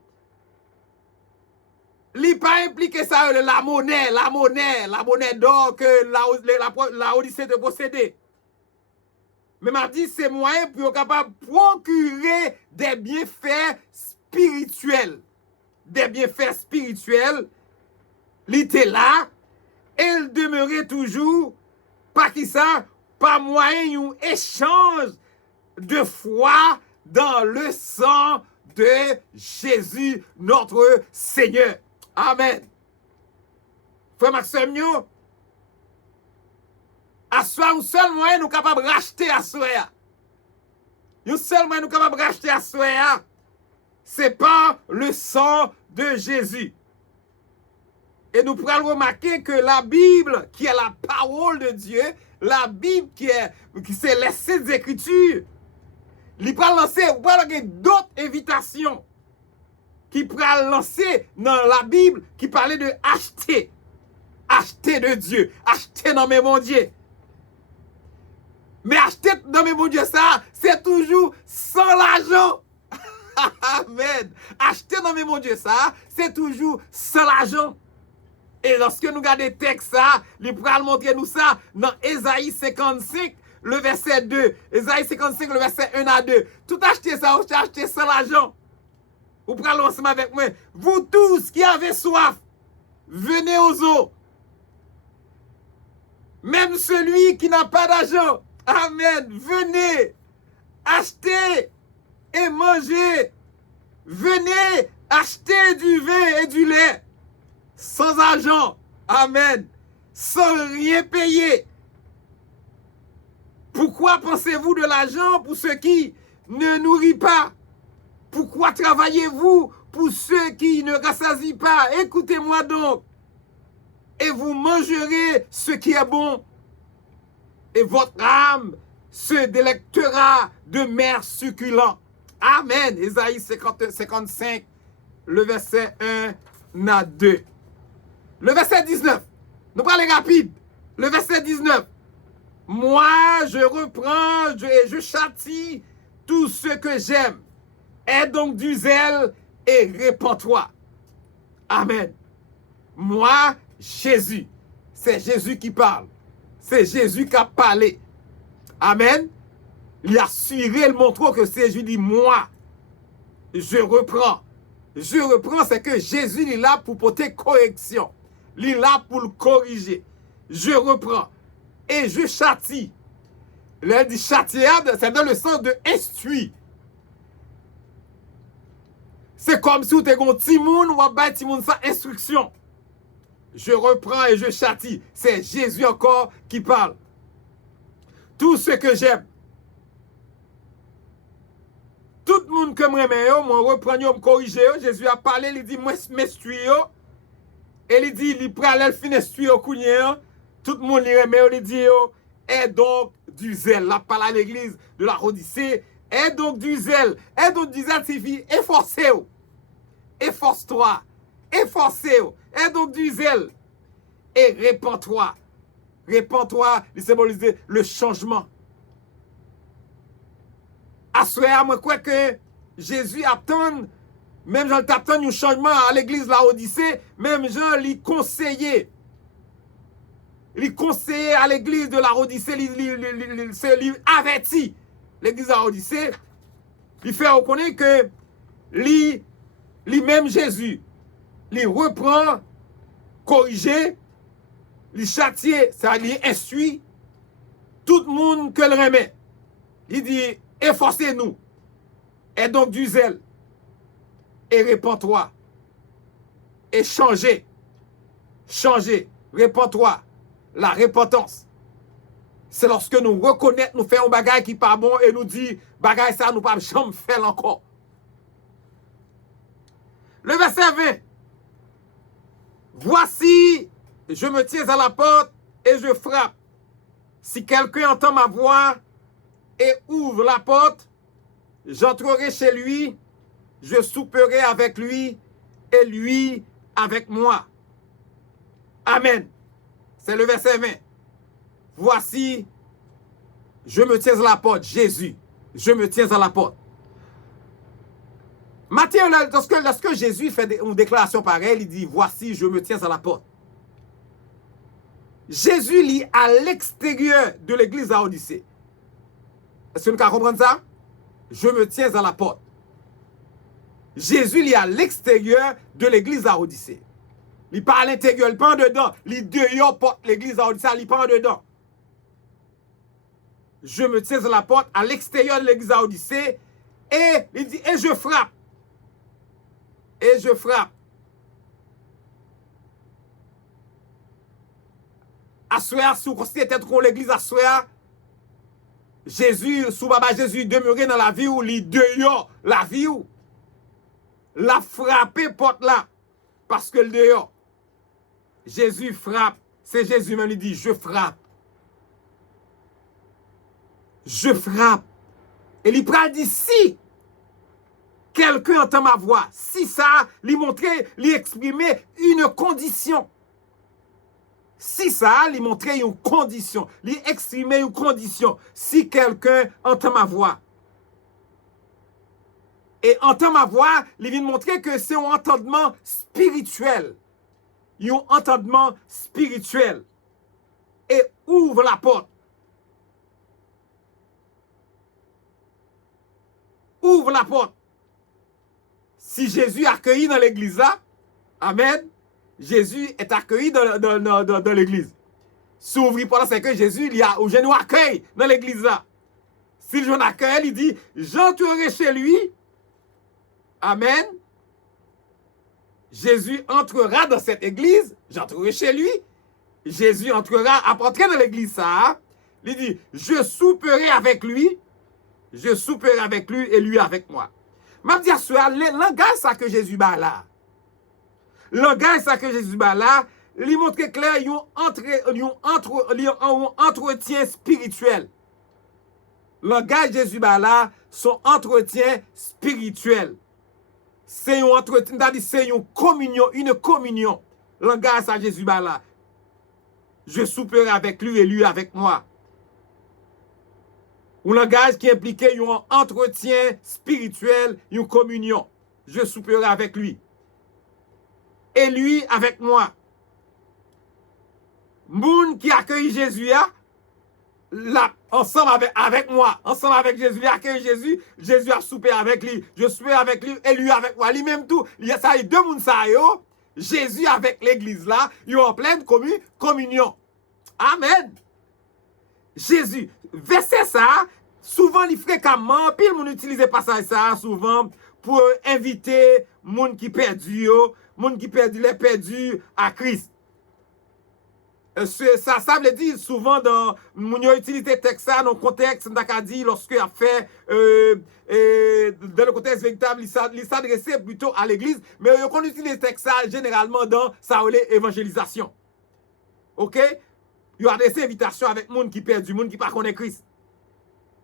il n'est pas impliqué ça, la monnaie d'or que la Odyssée de posséder. Mais m'a dit, c'est moyen pour être capable de procurer des bienfaits spirituels. Des bienfaits spirituels, il était là, et il demeurait toujours, pas qui ça, par moyen d'un échange de foi dans le sang de Jésus, notre Seigneur. Amen. Frère Maxime, à soi, un seul moyen nous sommes capables de racheter à soi. Un seul moyen nous sommes capables de racheter à soi, c'est par le sang de Jésus. Et nous pourrons remarquer que la Bible, qui est la parole de Dieu, la Bible qui c'est les Saintes Écritures, il peut lancer d'autres invitations qui pourraient lancer dans la Bible qui parlait de acheter. Acheter de Dieu. Acheter dans mes mon Dieu. Mais acheter dans mes mon Dieu, ça, c'est toujours sans l'argent. Amen. Acheter dans mes mon Dieu, ça, c'est toujours sans l'argent. Et lorsque nous regardons le texte, ça, il pourra montrer nous ça dans Ésaïe 55, le verset 2. Ésaïe 55, le verset 1 à 2. Tout acheter ça, vous acheter sans l'argent. Vous prenez ensemble avec moi. Vous tous qui avez soif, venez aux eaux. Même celui qui n'a pas d'argent, amen, venez, achetez et mangez. Venez acheter du vin et du lait sans argent, amen, sans rien payer. Pourquoi pensez-vous de l'argent pour ceux qui ne nourrit pas? Pourquoi travaillez-vous pour ceux qui ne rassasient pas? Écoutez-moi donc, et vous mangerez ce qui est bon, et votre âme se délectera de mers succulents. Amen. Ésaïe 55, le verset 1 à 2. Le verset 19. Nous allons aller rapide. Le verset 19. Moi, je reprends et je châtie tout ce que j'aime. Aie donc du zèle et répands-toi. Amen. Moi, Jésus. C'est Jésus qui parle. C'est Jésus qui a parlé. Amen. Il a assuré le montre que c'est Jésus dit, moi, je reprends. Je reprends, c'est que Jésus il est là pour porter correction. Il est là pour le corriger. Je reprends. Et je châtie. Il dit châtier, c'est dans le sens de instruire. C'est comme si vous étiez un petit monde ou un petit monde sans instruction. Je reprends et je châtie. C'est Jésus encore qui parle. Tout ce que j'aime. Tout le monde que moi reprends, moi corriger. Jésus a parlé, il dit, moi m'instruis. Et il dit, il prend le fin instruire au cougnet. Tout le monde il dit, aie donc du zèle. La parole à l'église de la Odyssée. Aie donc du zèle. Aie donc du zèle signifie efforcez-vous. Efforce-toi. Efforcez-vous. Aie donc du zèle. Et répands-toi. Répands-toi, il symbolise le changement. À ce moment, moi, crois que Jésus attend, même Jean t'attend un changement à l'église de la Odyssée, même Jean lui conseillait. Il conseillait à l'église de la Odyssée, il avertit l'église de la Odyssée, il fait reconnaître que lui-même Jésus, il reprend, corriger, il châtie, c'est-à-dire instruit tout le monde que le remet. Il dit, efforcez-nous, et donc du zèle, et répands-toi, et changez, répands-toi. La repentance, c'est lorsque nous reconnaissons, nous faisons un bagage qui n'est pas bon et nous dit, bagage ça, nous ne pouvons jamais faire encore. Le verset 20. Voici, je me tiens à la porte et je frappe. Si quelqu'un entend ma voix et ouvre la porte, j'entrerai chez lui, je souperai avec lui et lui avec moi. Amen. C'est le verset 20. Voici, je me tiens à la porte. Jésus, je me tiens à la porte. Matthieu, lorsque Jésus fait une déclaration pareille, il dit, voici, je me tiens à la porte. Jésus lit à l'extérieur de l'église à Odyssée. Est-ce que nous pouvons comprendre ça? Je me tiens à la porte. Jésus lit à l'extérieur de l'église à Odyssée. Il pas à l'intérieur, il pas en dedans. Il dehors porte l'église à Odyssée, il pas en dedans. Je me tiens à la porte à l'extérieur de l'église à Odyssée et il dit, et je frappe. Et je frappe. À soir, sous considérez qu'on l'église à soir, Jésus, sous Baba Jésus demeurait dans la vie où il dehors, la vie où la frappé porte là. Parce que le dehors, Jésus frappe. C'est Jésus même qui dit, je frappe. Je frappe. Et il prend dit, si quelqu'un entend ma voix, si ça, lui montrer, lui exprimer une condition. Si ça, lui montrer une condition, lui exprimer une condition. Si quelqu'un entend ma voix. Et entend ma voix, il vient montrer que c'est un entendement spirituel. Un entendement spirituel. Et ouvre la porte. Ouvre la porte. Si Jésus accueilli dans l'église là, amen, Jésus est accueilli dans l'église. S'ouvrir pendant c'est que Jésus, il y a au genou accueil dans l'église là. Si le jeune accueille, il dit, j'entrerai chez lui. Amen. Jésus entrera dans cette église. J'entrerai chez lui. Jésus entrera, après entrer dans l'église ça, il dit, je souperai avec lui. Je souperai avec lui et lui avec moi. M'a dit à soi, le langage ça que Jésus bat là. Le langage ça que Jésus bat là, il montre clair, il y a un entretien spirituel. Le langage Jésus bat là, son entretien spirituel. C'est un entretien, c'est une communion. Le langage ça Jésus bat là. Je souperai avec lui et lui avec moi. Un langage qui impliquait un entretien spirituel, une communion. Je souperai avec lui. Et lui avec moi. Moun qui accueille Jésus, là, ensemble avec moi, ensemble avec Jésus, accueille Jésus, Jésus a soupé avec lui. Je souperai avec lui et lui avec moi. Lui-même tout, il y a ça, deux moun ça yo. Jésus avec l'église là, ils sont en pleine communion. Amen. Jésus, verset ça, souvent, il fréquemment, puis le monde utilise passage ça souvent pour inviter monde qui perdu, les perdus à Christ. Ça veut dire souvent dans mon utilité texte ça dans le contexte on dit lorsque a fait dans le contexte véritable il s'adressait plutôt à l'église mais on utilise texte ça généralement dans sa évangélisation. OK? Il y a des invitations avec monde qui perdu, monde qui pas connaît Christ.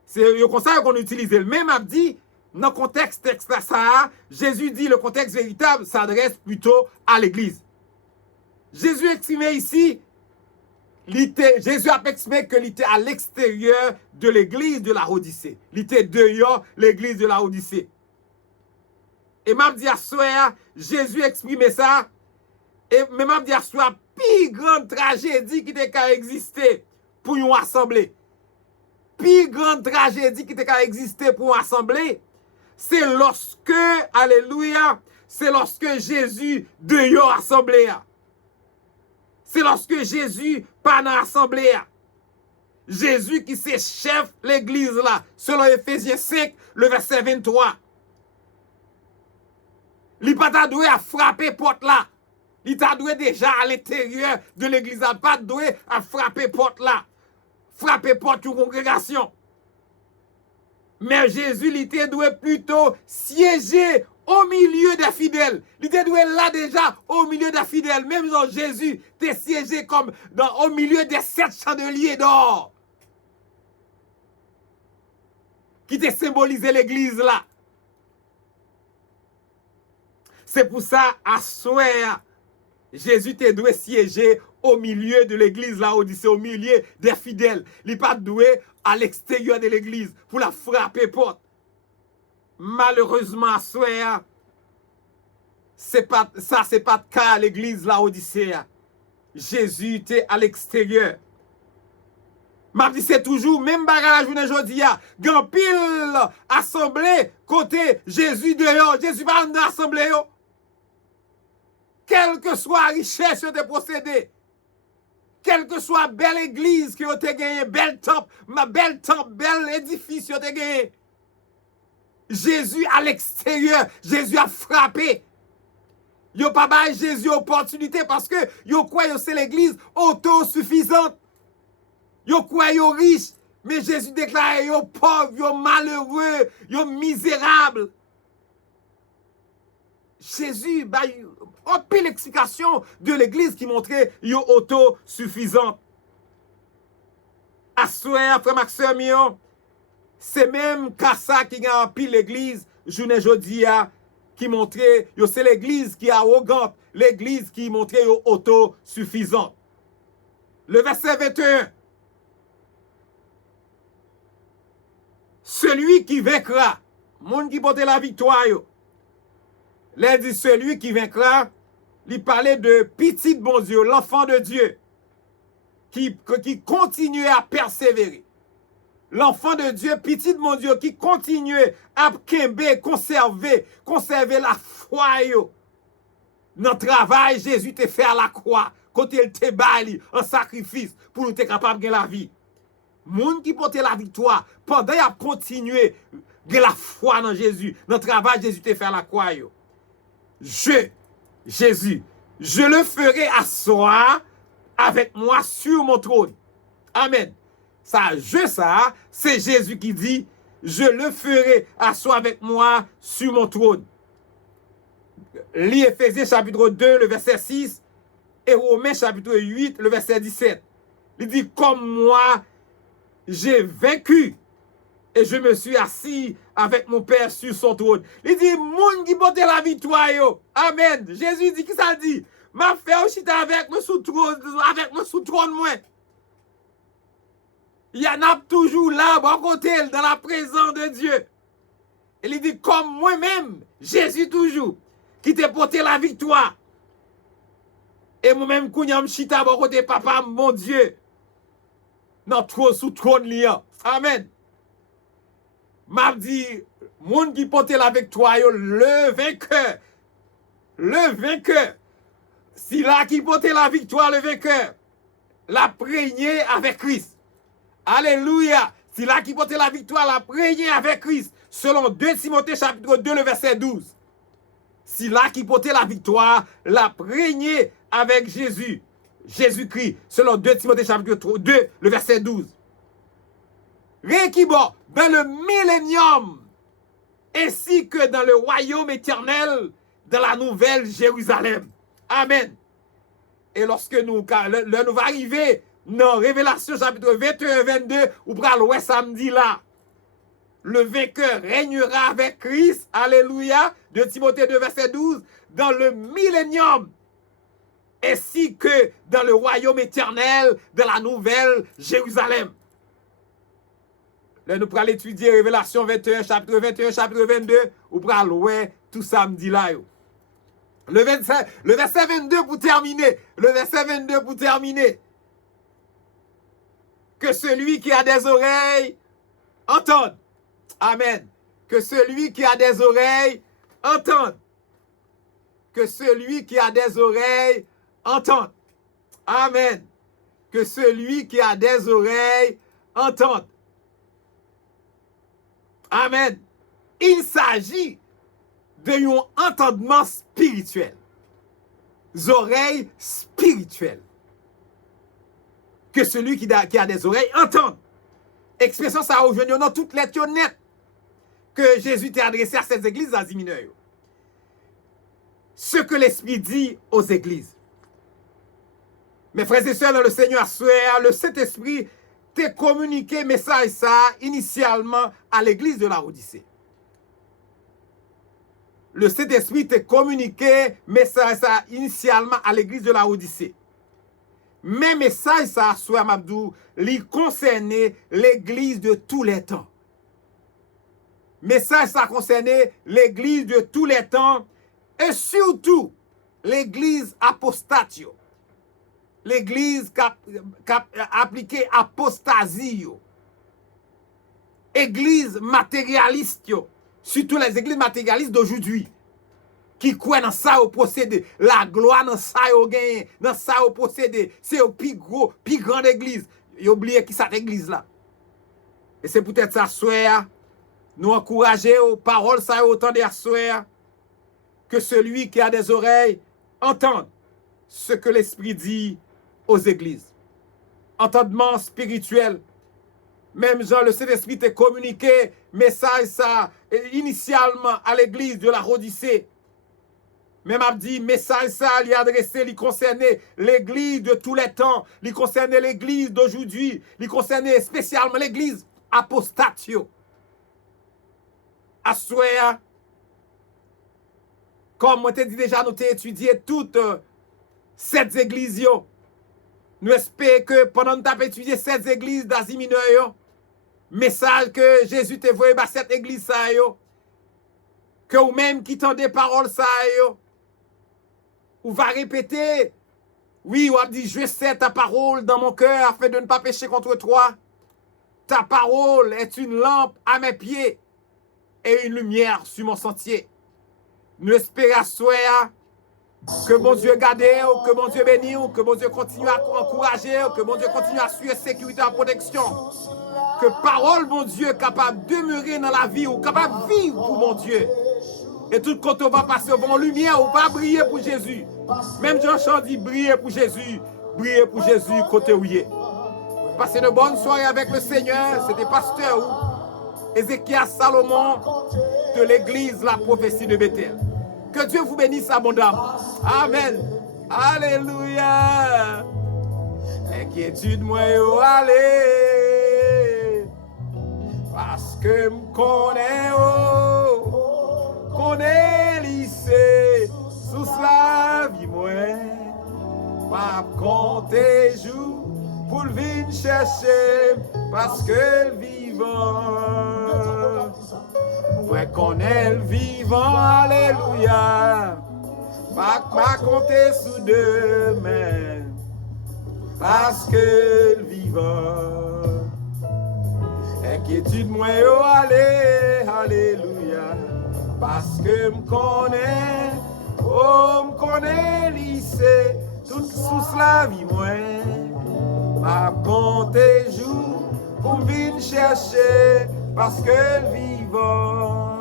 C'est comme ça qu'on utilise le même a dit dans le contexte texte ça Jésus dit le contexte véritable s'adresse plutôt à l'église. Jésus exprimé ici Jésus a exprimé que il était à l'extérieur de l'église de la Odyssée. Il était dehors l'église de la Odyssée. Et m'a dit à soi, Jésus exprimé ça. Et m'a dit à soi, plus grande tragédie qui était qu'à exister pour une assemblée. Plus grande tragédie qui était qu'à exister pour une assemblée, c'est lorsque, alléluia, c'est lorsque Jésus dehors assemblée. C'est lorsque Jésus pas dans l'assemblée. Jésus qui c'est chef l'église là, selon Ephésiens 5, le verset 23. Il pas ta doué à frapper porte là. Il t'a doué déjà à l'intérieur de l'église là, pas doué à frapper porte là. Frapper porte une congrégation. Mais Jésus il était doué plutôt siéger au milieu des fidèles. Il était doué là déjà au milieu des fidèles. Même dans Jésus, t'es siégé comme au milieu des 7 chandeliers d'or. Qui te symbolisé l'église là. C'est pour ça, à soir, Jésus t'est doué siéger au milieu de l'église là, Odyssée, au milieu des fidèles. Il n'est pas doué à l'extérieur de l'église pour la frapper porte. Malheureusement, soir, c'est pas le cas à l'église là, Odyssée. Jésus était à l'extérieur. M'a dit c'est toujours même bagage aujourd'hui grand pile assemblée côté Jésus dehors, Jésus pas dans l'assemblée yo. Quelle que soit richesse de posséder, quelle que soit belle église que vous avez gagné, bel temple, bel édifice que vous avez gagné. Jésus à l'extérieur, Jésus a frappé. Yo pas bail Jésus opportunité parce que yo quoi yo c'est l'église autosuffisante. Yo quoi yo riche, mais Jésus déclare yo pauvre, yo malheureux, yo misérable. Jésus a pris l'explication de l'église qui montrait yo autosuffisante. À soir, frère Maxime, c'est même Kassa qui a pris l'église, journée jodi qui montrait yo c'est l'église qui est arrogante, l'église qui montrait yo autosuffisante. Le verset 21. Celui qui vaincra, monde qui porte la victoire yo. Là dit celui qui vaincra, il parlait de petit bon Dieu, l'enfant de Dieu qui continue à persévérer. L'enfant de Dieu, petit mon Dieu, qui continue à conserver la foi yo. dans le travail, Jésus te fait à la croix, quand il te bali un sacrifice pour nous être capable de la vie. Moun qui porte la victoire, pendant qu'il a continué de la foi dans Jésus, dans le travail, Jésus te fait à la croix. Jésus, je le ferai asseoir avec moi sur mon trône. Amen. Ça, c'est Jésus qui dit, je le ferai asseoir avec moi sur mon trône. Lis Éphésiens chapitre 2, le verset 6, et Romains chapitre 8, le verset 17. Il dit, comme moi, j'ai vaincu et je me suis assis avec mon Père sur son trône. Il dit, moun qui porte la victoire, yo. Amen. Jésus dit, qui ça dit? M'a fait aussi avec moi sous trône, moi. Il y en a toujours là, bon côté, dans la présence de Dieu. Et il dit, comme moi-même, Jésus toujours, qui t'a porté la victoire. Et moi-même, Kounyam Chita, bon côté, papa, mon Dieu, sous trône liant. Amen. M'a dit, monde qui porte la victoire, le vainqueur. Le vainqueur. Si là qui porte la victoire, le vainqueur, la prégné avec Christ. Alléluia. Si là qui porte la victoire, la prégné avec Christ. Selon 2 Timothée chapitre 2, le verset 12. Si là qui porte la victoire, la prégné avec Jésus. Jésus-Christ. Selon 2 Timothée chapitre 2, le verset 12. Réquibo, dans le millénium, ainsi que dans le royaume éternel, dans la nouvelle Jérusalem. Amen. Et lorsque nous va arriver dans Révélation chapitre 21-22, ou pral ouais samedi là, le vainqueur régnera avec Christ, alléluia, de Timothée 2, verset 12, dans le millénium, ainsi que dans le royaume éternel, de la nouvelle Jérusalem. Là, nous pourrons étudier Révélation 21, chapitre 22, ou pourrons louer tout samedi là. Le verset 22 pour terminer. Le verset 22 pour terminer. Que celui qui a des oreilles entende. Amen. Que celui qui a des oreilles entende. Que celui qui a des oreilles entende. Amen. Que celui qui a des oreilles entende. Amen. Il s'agit d'un entendement spirituel. Oreilles spirituelles. Que celui qui a des oreilles entende. Expression ça aujourd'hui dans toutes les nettes que Jésus t'a adressé à ces églises d'Asie mineure. Ce que l'Esprit dit aux églises. Mes frères et sœurs dans le Seigneur, le Saint-Esprit t'a communiqué message ça initialement à l'église de la Odyssée. Le Saint-Esprit t'a communiqué message ça initialement à l'église de la Odyssée. Mais message ça, Souhait Mabdou, li concernait l'église de tous les temps. Message ça concernait l'église de tous les temps et surtout l'église apostatio. L'église qui a appliqué apostasie. Église matérialiste. Surtout les églises matérialistes d'aujourd'hui. Qui croient dans ça au procédé. La gloire dans ça au gain. Dans ça au procédé. C'est au plus gros, plus grande église. Ils oublié qui cette église là. Et c'est peut-être ça, soir. Nous encourager aux paroles ça autant des soir. Que celui qui a des oreilles entende ce que l'Esprit dit aux églises. Entendement spirituel. Même Jean, le Saint-Esprit t'a communiqué message ça initialement à l'église de la Odyssée. Même a dit message ça, il adressé, il concernait l'église de tous les temps, il concernait l'église d'aujourd'hui, il concernait spécialement l'église apostatio. Assoya, comme moi t'ai dit déjà, nous t'ai étudié toutes cette église. Nous espérons que pendant que nous avons étudié cette église d'Asie mineure, message que Jésus t'a envoyé à cette église, ça, que vous même qui tendez paroles, ça, ou va répéter, oui, ou a dit, je sais ta parole dans mon cœur afin de ne pas pécher contre toi. Ta parole est une lampe à mes pieds et une lumière sur mon sentier. Nous espérons, Que mon Dieu garde, que mon Dieu bénisse, que mon Dieu continue à encourager, que mon Dieu continue à assurer sécurité et protection. Que parole, mon Dieu, capable de demeurer dans la vie ou capable de vivre pour mon Dieu. Et tout quand on va passer en lumière, on va briller pour Jésus. Même Jean-Charles dit briller pour Jésus côté où il est. Passez de bonnes soirées avec le Seigneur. C'était pasteur Ézéchias Salomon de l'église La Prophétie de Bethel. Que Dieu vous bénisse abondamment. Amen. Alléluia. Inquiétude moi yo aller. Parce que m'connais connais lycée sous la vie moi. Pas compter jour pour le venir chercher parce que le vivant. Moi connais le vivant, alléluia. Pas compter sous demain parce que le vivant. Inquiétude moi yo aller, alléluia. Parce que m'connais lycée tout sous la vie moi. Pas compter jour pour venir chercher parce que le vivant.